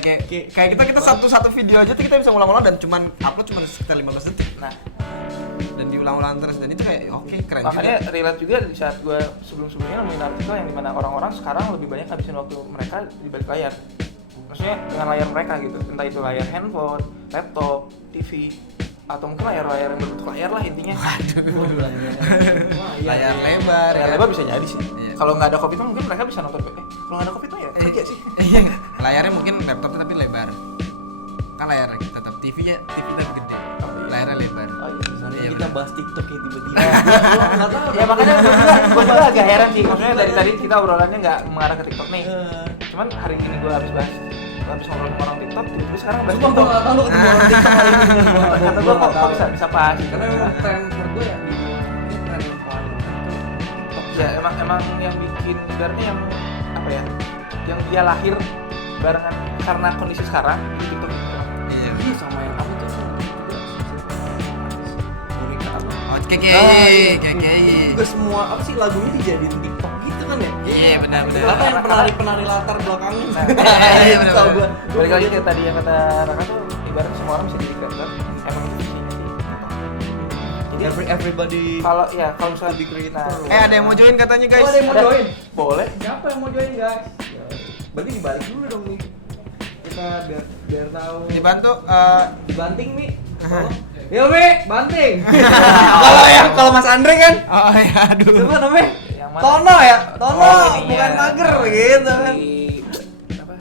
kayak kita satu video aja tuh kita bisa ulang-ulang dan upload cuma sekitar 15 detik Nah dan diulang-ulang terus dan itu kayak oke keren makanya juga. relate juga di saat gue sebelum-sebelumnya nemuin artikel yang dimana orang-orang sekarang lebih banyak habisin waktu mereka di balik layar, maksudnya dengan layar mereka gitu, entah itu layar handphone, laptop, TV, atau mungkin layar-layar yang berbentuk layar lah intinya. Waduh, Layar lebar. Layar ya. lebar bisa jadi sih. Iya. Kalau nggak ada COVID mah mungkin mereka bisa nonton. Kalau nggak ada COVID mah ya kerja sih. Layarnya mungkin laptopnya tapi lebar. Kan layarnya tetap TV tapi gede. Layarnya lebar. Oh iya. Iya, kita bener. bahas TikTok ya tiba-tiba. Gua nggak tahu. Ya makanya gue juga agak heran sih. Maksudnya dari tadi kita obrolannya nggak mengarah ke TikTok nih. Cuman hari ini gue habis ngobrol sama orang TikTok, tiba-tiba sekarang bahas Cuma gua TikTok. nggak tahu lu ketemu orang TikTok hari ini. Kata gue kok bisa pas. Karena memang tren menurut gue ya di ini tren yang paling TikTok. Ya emang yang bikin ibaratnya yang apa ya? Yang dia lahir barengan karena kondisi sekarang di TikTok itu. Iya. Iya sama yang apa tuh juga boneka apa? Oh, Ah, KKI. Juga semua apa sih lagunya dijadiin TikTok gitu kan ya? Iya benar. Apa yang penari latar belakangnya? Nah, Iya, bener, Tahu bener. gua. Balik lagi ke tadi yang kata Raka tuh ibaratnya semua orang bisa jadi creator. Emang itu visinya sih. Jadi Everybody kalau misalnya di creator. Ada yang mau join katanya guys. Oh, ada yang mau join? Boleh. Siapa yang mau join guys? Berarti dibalik dulu dong nih. Kita biar tahu. Dibantu Dibanting Mi. Yo Mi, banting. Kalau Mas Andre kan oh ya aduh. siapa namanya? Yang mana? Tono ya? Tono Oh, ini bukan ya. mager gitu kan. Apa?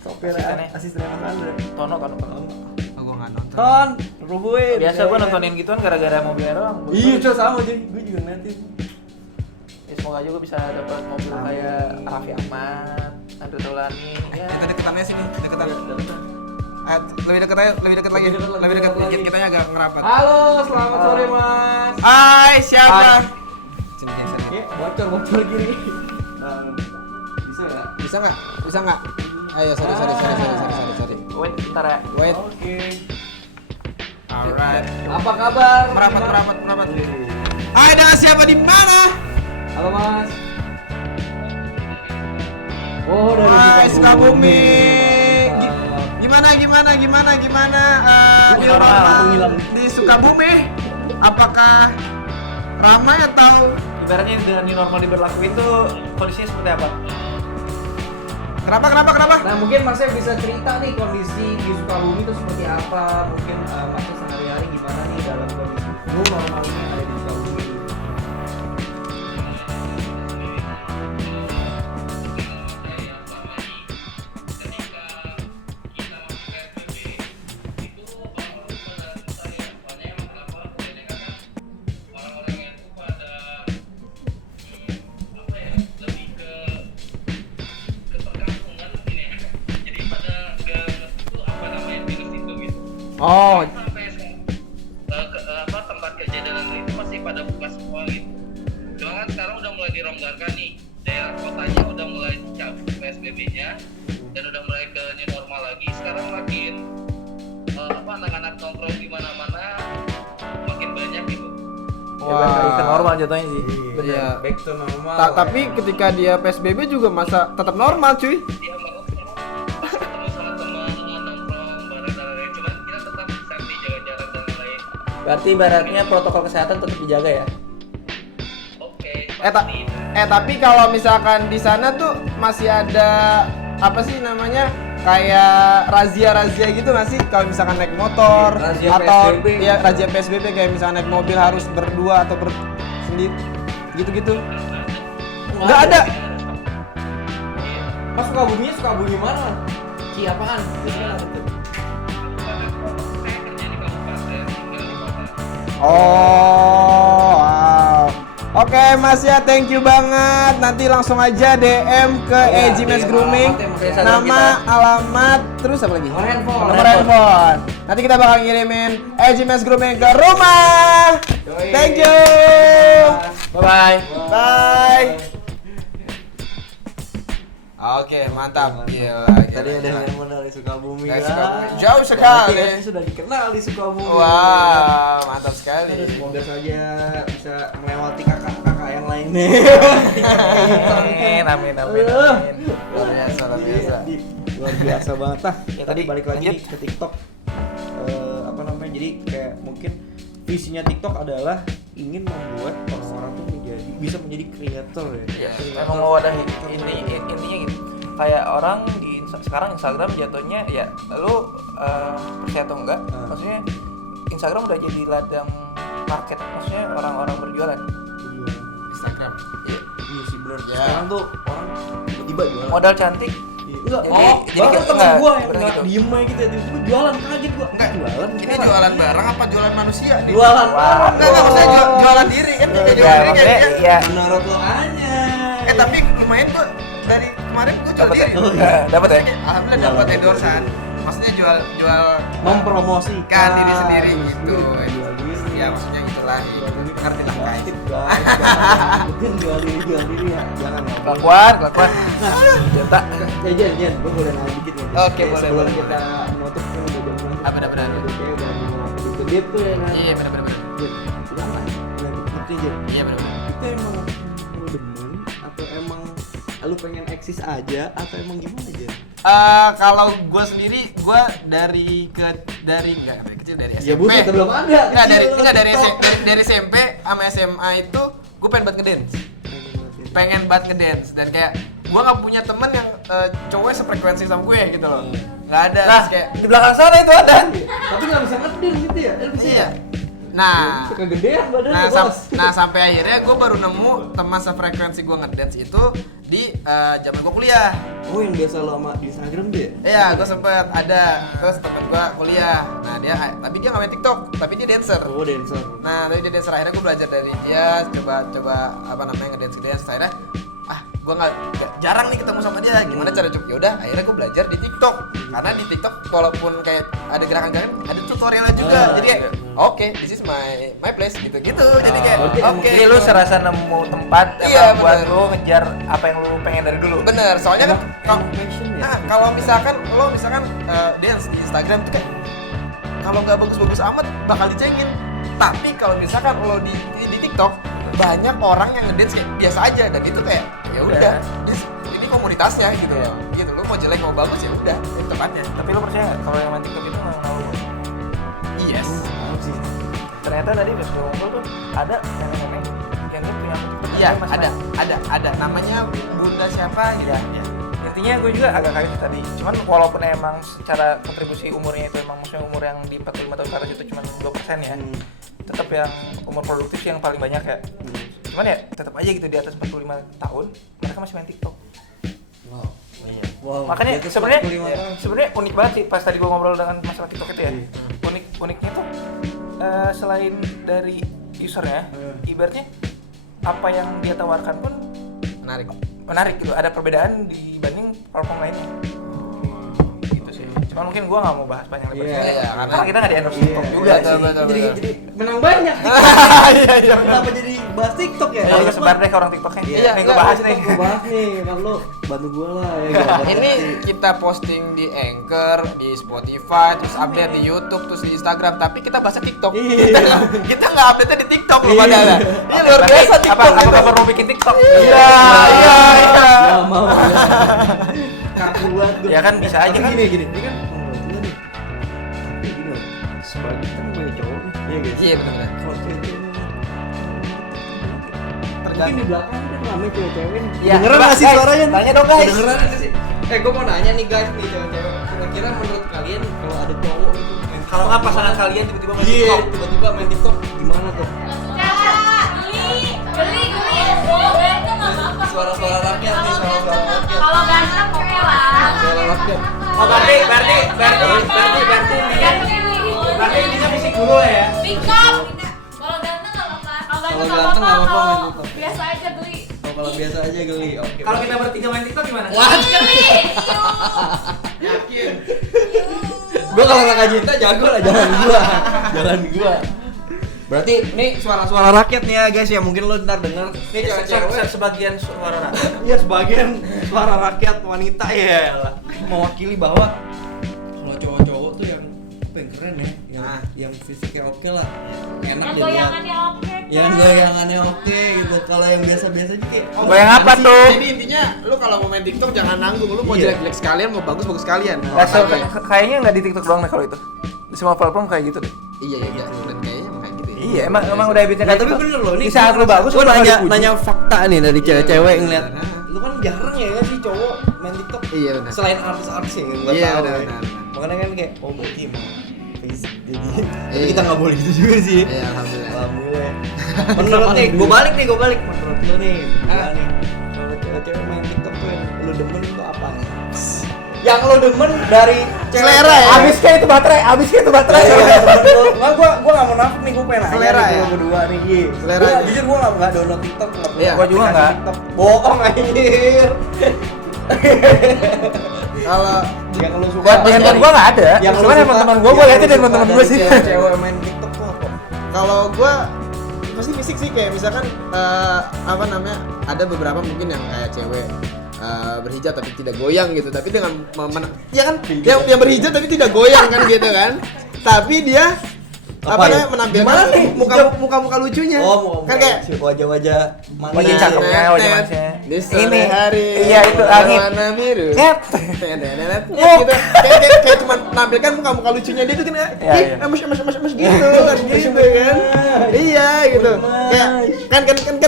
Sopir Asistennya. asistennya Mas Andre. Tono. Oh, gua nggak nonton. Ton, rubuhin. Biasa gua nontonin gituan gara-gara mobilnya doang. Iya, cuy sama cuy. Gue juga ngeliatin. Ya, semoga aja gua bisa dapat mobil kayak Raffi Ahmad, Andre Taulani. Ya. Itu deketannya sini, deketan. Iya, deketan. Lebih dekat aja, lebih dekat lagi. Lebih dekat lagi. kitanya agak ngerapat. Halo, selamat sore Mas. Hai, siapa? Hai. Sini geser gitu. Ya, bocor gini. Bisa ya? Bisa nggak? Ayo, sorry. Wait, bentar ya. Wait. Oke. Alright. Apa kabar? Merapat. Ada siapa di mana? Halo Mas. Oh, dari Hai, Sukabumi. Mantap. Gimana gimana new Normal. normal di Sukabumi? Apakah ramai atau Ibaratnya dengan new normal diberlakuin tuh kondisinya seperti apa? kenapa? Nah mungkin Mas bisa cerita nih kondisi di Sukabumi itu seperti apa, mungkin Mas sehari-hari gimana nih dalam kondisi new normal ini ada di Sukabumi. Oh, tempat kejadian itu masih pada buka semua gitu. Cuma kan sekarang udah mulai dilonggarkan nih, daerah kotanya udah mulai dicabut PSBB-nya dan udah mulai ke new normal lagi. Sekarang makin anak-anak nongkrong di mana-mana makin banyak gitu. Ya balik ke normal jatuhnya sih. Iya. Back to normal. Tapi ketika dia PSBB juga masa tetap normal cuy. Dia malah sekarang ketemu sama teman nongkrong bareng-bareng. Cuman kita tetap safety, jaga jarak dan lain-lain. Berarti ibaratnya protokol kesehatan tetap dijaga ya? Oke. Tapi kalau misalkan di sana tuh masih ada apa sih namanya kayak razia gitu nggak sih kalau misalkan naik motor Razia atau PSBB. ya razia PSBB kayak misalkan naik mobil harus berdua atau bersendiri gitu nggak ada. Mas Sukabumi mana? Ci apaan? Oh, wow. Oke Mas ya, thank you banget. Nanti langsung aja DM ke Iya, Eji Mas DM Grooming. alamatnya, Mas. Instagram Nama, alamat, terus apa lagi? Nomor handphone. Nomor handphone. Nanti kita bakal ngirimin Eji Mas Grooming ke rumah. Yoi. Thank you. Bye-bye. Bye. Oke, mantap. Gila. Tadi ada yang dari Sukabumi Dari kan? Sukabumi. Jauh sekali. Berarti kan sudah dikenal di Sukabumi. Wah, mantap sekali. Semoga saja bisa melewati kakak-kakak yang lainnya. Amin. Luar biasa. Luar biasa banget. Nah, Ya, tadi balik lagi lanjut. nih ke TikTok. Apa namanya? Jadi kayak mungkin visinya TikTok adalah ingin membuat orang-orang tuh bisa menjadi creator ya. Ya, emang mewadahi intinya gitu. Kayak orang di sekarang Instagram jatuhnya ya lu percaya atau enggak, maksudnya Instagram udah jadi ladang market, maksudnya orang-orang berjualan. Instagram. Iya sih benar. Ya. Sekarang tuh orang tiba-tiba jualan. Modal cantik. Enggak, Jadi bahkan kayak temen enggak, gua yang seperti nggak itu. diem aja gitu ya, tiba-tiba jualan, kaget gua. Enggak, Jualan ini sekarang. jualan barang apa jualan manusia nih? Jualan barang. Enggak, maksudnya jualan diri kan kayak Ya, jualan diri maksudnya kayak iya. Menurut lo aja. tapi lumayan gua dari kemarin gua jual Dapat ya? diri. Dapat ya? Kayak, alhamdulillah dapat endorsean. Maksudnya jual Mempromosikan diri sendiri gitu. Jual diri. Ya maksudnya itulah, ngerti lah guys. Guys, mungkin jual diri ya. Jangan ya. Kelakuan. Cetak. Jen, gua boleh nanya dikit ya. Oke, boleh, Sebelum boleh. kita menutup kan udah jam 6. Ah, benar-benar. Kayak udah mau kedip tuh ya kan. Iya benar. Jen, kenapa? Ngerti Jen. Iya benar. Itu emang lu demen atau emang lu pengen eksis aja atau emang gimana aja? Kalau gue sendiri, gue dari kecil dari SMP. Ya buset, belum ada. Dari SMP sama SMA itu gue pengen banget ngedance. Pengen banget ngedance dan kayak gue nggak punya temen yang cowok sefrekuensi sama gue gitu loh. Nggak ada. Nah, Terus kayak di belakang sana itu ada. Tapi nggak bisa ngedin gitu ya? Bisa iya. ya? Nah, Kegedean badannya bos. sampai akhirnya gue baru nemu teman sefrekuensi gue ngedance itu di zaman gue kuliah. Oh yang biasa lo sama di Instagram tuh ya? Iya, gue sempet ada. Terus temen gue kuliah. Nah tapi dia nggak main TikTok, tapi dia dancer. Oh dancer. Nah dari dia dancer akhirnya gue belajar dari dia, coba apa namanya ngedance akhirnya gue nggak jarang nih ketemu sama dia, gimana cara coba? Yaudah akhirnya gue belajar di TikTok karena di TikTok walaupun kayak ada gerakan-gerakan ada tutorialnya juga, jadi kayak oke, this is my place gitu jadi kayak oke. Jadi lu serasa nemu tempat Iya, emang buat bener. lu ngejar apa yang lu pengen dari dulu. Bener, soalnya kan Emang passion ya? kalau misalkan lo dance di Instagram tuh kayak kalau nggak bagus-bagus amat bakal dicengin. Tapi kalau misalkan lo di TikTok banyak orang yang ngedance kayak biasa aja dan itu kayak ya udah ini komunitasnya gitu loh. Gitu lu mau jelek mau bagus ya udah, itu tempatnya. Tapi lo percaya nggak kalau yang main TikTok itu nggak kenal lo? Yes. Ternyata tadi pas gue ngobrol tuh ada nenek-nenek yang dia punya TikTok. Iya, masih ada. Namanya Bunda siapa gitu. Ya. Intinya gue juga agak kaget tadi. Cuman walaupun emang secara kontribusi umurnya itu emang maksudnya umur yang di 45 tahun ke atas itu cuma 2% ya. Tetap yang umur produktif yang paling banyak ya. Cuman ya tetap aja gitu di atas 45 tahun mereka masih main TikTok. Wow. Makanya di atas sebenarnya 45 tahun. sebenarnya unik banget sih pas tadi gue ngobrol dengan masalah TikTok itu ya. Uniknya tuh selain dari usernya, ibaratnya apa yang dia tawarkan pun menarik gitu. Ada perbedaan dibanding platform lainnya. Gitu sih. Cuman mungkin gue nggak mau bahas panjang lebar. Iya, Karena kita nggak di endorse TikTok juga sih. betul. Jadi menang banyak. Iya. Kenapa jadi bahas TikTok ya? Jadi sebar deh ke orang TikToknya. Iya, Nih gue bahas nih. Gue bahas nih, kan lu bantu gue lah ya. gua bahas Ini nanti. kita posting di Anchor, di Spotify, terus update di YouTube, terus di Instagram. Tapi kita bahasnya TikTok. Iya. Kita nggak update-nya di TikTok loh Iya. padahal. Ini luar Berarti biasa TikTok. Apa baru bikin TikTok? Iya. Nggak mau ya. Kaku banget gua. Ya kan bisa aja Tapi kan. Gini, ini kan menurut lu nih. Gini loh. Sebagai kan banyak cowok nih. Iya guys. Iya benar. Kalau cewek-cewek mungkin Tergantung. di belakang kan rame cewek-cewek. Iya, Dengeran coba, nggak sih guys, suaranya? tanya dong, guys. Dengeran nggak sih? Gue mau nanya nih guys nih cewek-cewek. Kira-kira menurut kalian kalau ada cowok itu main Kalau nggak pasangan kalian tiba-tiba main Iya, TikTok. tiba-tiba main TikTok gimana tuh? Suara-suara rakyat nih, suara-suara rakyat. Kalau ganteng oke lah. Suara rakyat. Oh berarti intinya fisik dulu ya. Tiktok. Kalau ganteng nggak apa-apa. Kalau ganteng nggak apa-apa main TikTok. Biasa aja geli. Oh, kalau biasa aja geli. Oke. Kalau kita bertiga main TikTok gimana? Geli. Gua kalau nggak Cinta jago lah, jangan gua. Berarti ini suara-suara rakyat nih ya guys ya, mungkin lo ntar denger nih cewek-cewek. Sebagian suara rakyat. Iya, sebagian suara rakyat wanita ya lah. Mewakili bahwa kalau cowok-cowok tuh yang apa yang keren ya, yang fisiknya oke lah, enak Yang dilihat. goyangannya oke. Yang goyangannya oke gitu. Kalau yang biasa-biasa aja kayak Goyang apa tuh? Jadi intinya lu kalau mau main TikTok jangan nanggung. Lu mau Iya. jelek-jelek sekalian, mau bagus-bagus sekalian. Kayaknya nggak di TikTok doang deh kalau itu. Di semua platform kayak gitu deh. Iya, dan kayaknya emang kayak gitu ya. Iya, emang udah habitnya Nah, kayak tapi gitu. bener loh, Di saat lu bagus, gua lu bakal nanya dipuji. nanya fakta nih dari cewek-cewek Iya, ngeliat. bener. Lu kan jarang ya kan sih cowok main TikTok. Iya, benar. Selain artis-artis yang gua Iya, tahu. benar, ya. benar. Makanya kan kayak oh berarti emang fisik jadi. Tapi Iya. kita nggak boleh gitu juga sih. Iya, alhamdulillah. Alhamdulillah. Menurut nih, gua balik. Menurut lu nih, gimana nih? Kalau cewek-cewek main TikTok tuh yang lu demen tuh apa nih? Yang lu demen dari Selera ya? Abis kayak itu baterai. Nggak, gua nggak mau nafik nih, gua pengen nanya Selera nih, ya? gua berdua nih, Gi. Selera Gua aja. jujur gua nggak download TikTok, nggak punya Iya. Gua juga aplikasi nggak. TikTok. Bohong anjir. Kalau Yang lu suka Di handphone gua nggak ada. Yang lu Cuman suka- teman-teman gua yang liatin lu dari suka teman-teman gua dari sih. Cewek main TikTok tuh apa? kalau gua pasti fisik sih, kayak misalkan apa namanya, ada beberapa mungkin yang kayak cewek berhijab tapi tidak goyang gitu, tapi dengan ya kan yang berhijab tapi tidak goyang kan gitu kan, tapi dia Apa ya? menampilkan Gimana nih? muka lucunya Oh, kan kayak wajah-wajah manis. Wajah cakepnya, wajah manisnya. di sore Ini. hari Iya, itu angin. warna biru Nyet. Net, gitu. Kayak cuma menampilkan muka lucunya dia tuh kan, Iya, ih, iya. emes gitu kan, gitu kan, iya gitu. Kayak kan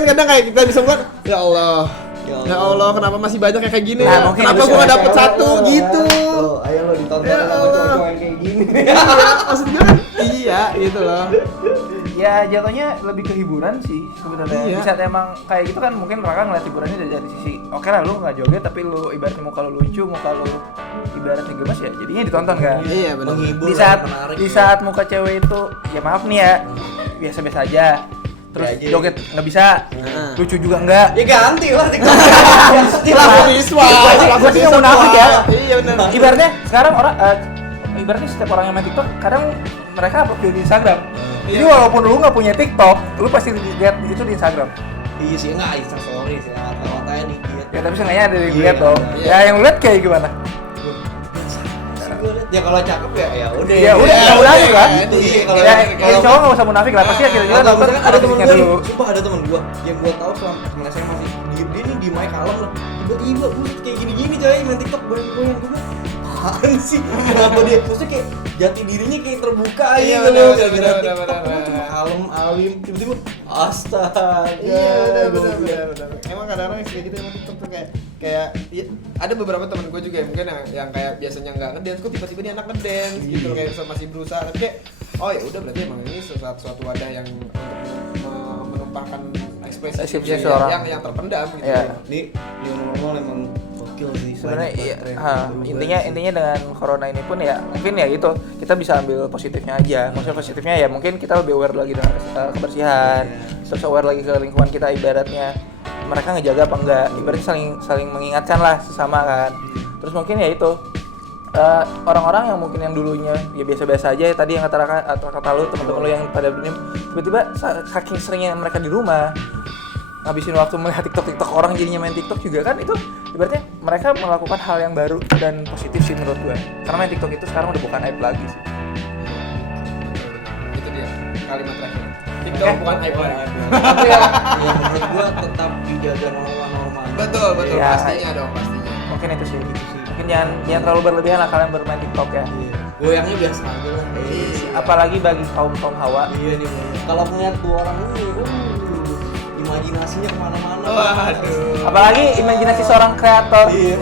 kadang kayak kita bisa bilang, ya Allah, ya Allah, kenapa masih banyak yang kayak gini? Nah, mungkin Kenapa itu gua nggak sih. dapet satu gitu? Tuh, ayo lo ditonton Ya sama Allah. cowok-cowok yang kayak gini. Maksud gue kan, iya gitu loh. Ya jatuhnya lebih ke hiburan sih sebenarnya. Iya. Di saat emang kayak gitu kan mungkin Raka ngeliat hiburannya dari sisi oke lah lu nggak joget tapi lu ibaratnya muka lu lucu, muka lu ibaratnya gemas ya jadinya ditonton kan. Iya benar. Menghibur Di lah, saat menarik di ya. saat muka cewek itu ya maaf nih ya biasa-biasa aja. Terus Ya aja. joget nggak bisa, Nah. lucu juga enggak. Ya ganti lah TikTok. Laku siswa, laku Gua sih yang munafik ya. Iya benar. Ibaratnya sekarang orang ibaratnya setiap orang yang main TikTok kadang mereka upload video di Instagram. Jadi walaupun lu nggak punya TikTok, lu pasti lihat itu di Instagram. Iya sih, enggak Instastory sih, lewat-lewat aja dikit. Ya tapi seenggaknya ada yang Iya, lihat dong. iya. Ya yang lu lihat kayak gimana? Sih, gua liat Ya kalau cakep ya udah. Ya udah, nggak munafik kan? Iya, kalau Ya, yang cowok nggak usah munafik lah, pasti akhirnya atau nonton misalkan ada temen fisiknya gue nih, dulu. sumpah ada temen gue yang gue tahu selama temen saya masih dia nih di mic kalem lah, tiba-tiba buset kayak gini-gini coy main TikTok goyang-goyang. Gue bilang apaan sih, kenapa dia maksudnya kayak jati dirinya kayak terbuka aja Iya, gitu loh, bener, gara-gara bener, TikTok bener, gue cuma bener. kalem alim tiba-tiba astaga. Iya, gua benar. bilang. Emang kadang-kadang yang kayak gitu emang TikTok tuh kayak ya, ada beberapa teman gue juga ya, mungkin yang kayak biasanya nggak ngedance, kok tiba-tiba dia anak ngedance gitu, kayak masih berusaha, tapi kayak oh ya udah berarti emang ini suatu wadah yang untuk menumpahkan ekspresi Ekspresi dia seorang. yang terpendam gitu. Iya. Ini new normal emang gokil sih. Sebenarnya banyak iya, tren berubah intinya sih. intinya dengan corona ini pun ya mungkin ya gitu kita bisa ambil positifnya aja. Maksudnya positifnya ya mungkin kita lebih aware lagi dengan kebersihan, terus aware lagi ke lingkungan kita, ibaratnya mereka ngejaga apa enggak, ibaratnya saling mengingatkan lah sesama kan. Terus mungkin ya itu orang-orang yang mungkin yang dulunya ya biasa-biasa aja ya, tadi yang kata lu teman-teman lu yang pada dunia tiba-tiba saking seringnya mereka di rumah ngabisin waktu melihat TikTok orang jadinya main TikTok juga kan, itu ibaratnya mereka melakukan hal yang baru dan positif sih menurut gue, karena main TikTok itu sekarang udah bukan aib lagi sih. Itu dia kalimat terakhir. TikTok bukan aib lagi. Tapi ya menurut gua tetap dijaga norma-norma. Betul, Iya. pastinya dong, pastinya. Mungkin itu sih. Mungkin jangan terlalu berlebihan lah kalian bermain TikTok ya. Iya. Goyangnya biasa aja lah. Apalagi bagi kaum hawa. Iya nih. Kalau ngeliat dua orang ini, imajinasinya kemana-mana. Waduh. Apalagi imajinasi seorang kreator Iya.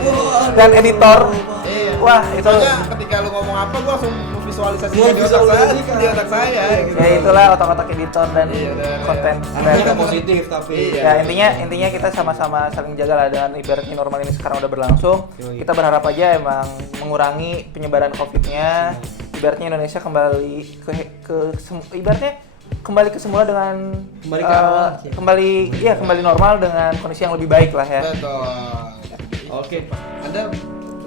dan editor. Iya. Wah, itu Soalnya ketika lu ngomong apa, gua langsung visualisasikan di otak saya gitu. ya itulah otak-otak editor dan Iya, udah. konten Artinya kreator. positif tapi. Iya. Ya intinya kita sama-sama saling jaga lah, dengan ibaratnya normal ini sekarang udah berlangsung. Yoi. Kita berharap aja emang mengurangi penyebaran COVID-nya. Ibaratnya Indonesia kembali ibaratnya kembali ke semula dengan Kembali ke awal. kembali normal dengan kondisi yang lebih baik lah ya. Betul. Oke. Anda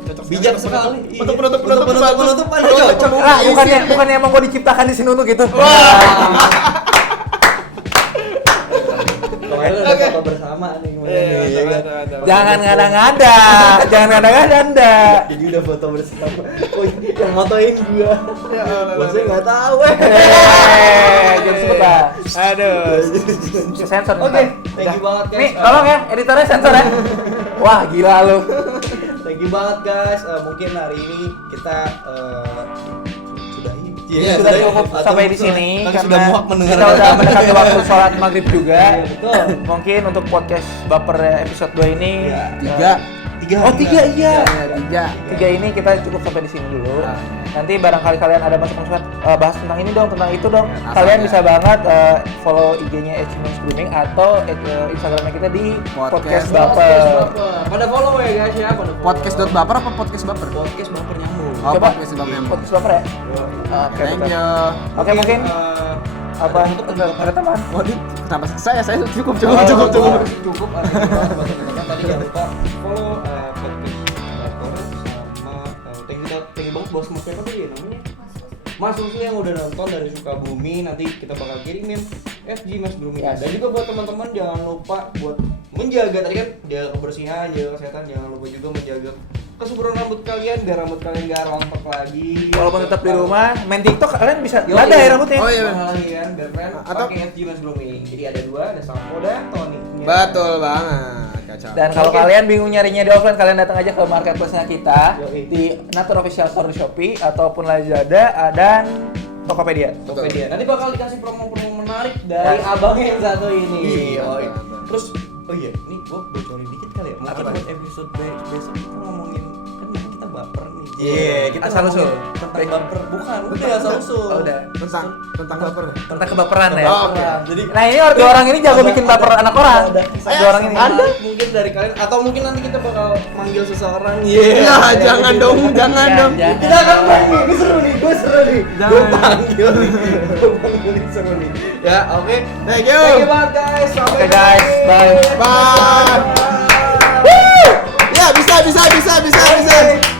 cocok Bijak sekali. Untuk penutup Anda cocok. Ah, bukannya emang gua diciptakan di sini untuk gitu. Kemarin ada foto bersama nih. Iya kan? Jangan ngada-ngada, jangan ngada-ngada Anda. Jadi udah foto bersama. Oh, yang motoin gua. Ya Allah. Bosnya nggak tahu. Jangan sebut lah. Aduh. Sensor nih, Oke, Ntar. thank you banget guys. Nih, tolong ya editornya sensor ya. Wah, gila lu. Thank you banget guys. Mungkin hari ini kita sudahi. Iya, sudah cukup Atau sampai di mungkin sini kan karena sudah muak mendengar. kita udah mendekati waktu sholat maghrib juga. Iya, betul. Mungkin untuk podcast baper episode 2 ini Tiga. Oh, tiga iya. Tiga. Tiga ini kita cukup sampai di sini dulu. Nah. Nanti barangkali kalian ada masukan bahas tentang ini dong, tentang itu dong. Ya, Kalian asal bisa ya. banget follow IG-nya Achievements Grooming atau Instagramnya kita di podcast baper. Pada follow ya guys ya. Pada follow. Podcast.baper apa podcast baper? Podcast baper nyambung. Oh, Coba podcast baper yang podcast baper ya. Oke, Thank betul. you. Oke, mungkin apa untuk ada teman? Waduh, kenapa saya cukup. Cukup. Teman-teman tadi jangan lupa follow podcast baper sama thank you banget bos Mas siapa tadi ya namanya? Mas Rusli yang udah nonton dari Sukabumi, nanti kita bakal kirimin FG Mas Grooming. Yes. Dan juga buat teman-teman jangan lupa buat menjaga tadi kan, jaga kebersihan, jaga kesehatan, jangan lupa juga menjaga kesuburan rambut kalian biar rambut kalian gak rontok lagi. Walaupun tetap di rumah, main TikTok kalian bisa Yo, ada ya rambutnya. Oh, iya. lagi kan, biar kalian Atau- pakai FG Mas Grooming. Jadi ada dua, ada sampo dan toniknya. Betul banget. Kacau. Dan kalau Oke. kalian bingung nyarinya di offline, kalian datang aja ke marketplace-nya kita Yoi. di Natur Official Store di Shopee ataupun Lazada dan Tokopedia. Tokopedia. Nanti bakal dikasih promo-promo menarik dari abangnya yang satu ini. Iya, Yoi. mantap. Terus, oh iya, ini gua bocorin dikit kali ya. Mungkin Apa? buat episode besok kita ngomongin kan kita baper nih. Iya, kita asal ngomongin usul. tentang baper. Bukan, udah asal usul. Oh, udah. Tentang baper nih. Tentang kebaperan ya. Oh, oke. Jadi Nah, ini dua orang ini jago bikin baper anak orang. Dua orang ini. Anda mungkin dari kalian atau mungkin nanti kita bakal manggil seseorang. Ya, jangan dong, jangan dong. Jangan. Kita akan panggil, ini seru nih, gue seru nih. Jangan. Gue panggil nih, gue panggil nih, seru nih. Ya, oke. Thank you. Thank you banget guys. Sampai Oke, guys. Bye. Bye. Woo! Ya, bisa.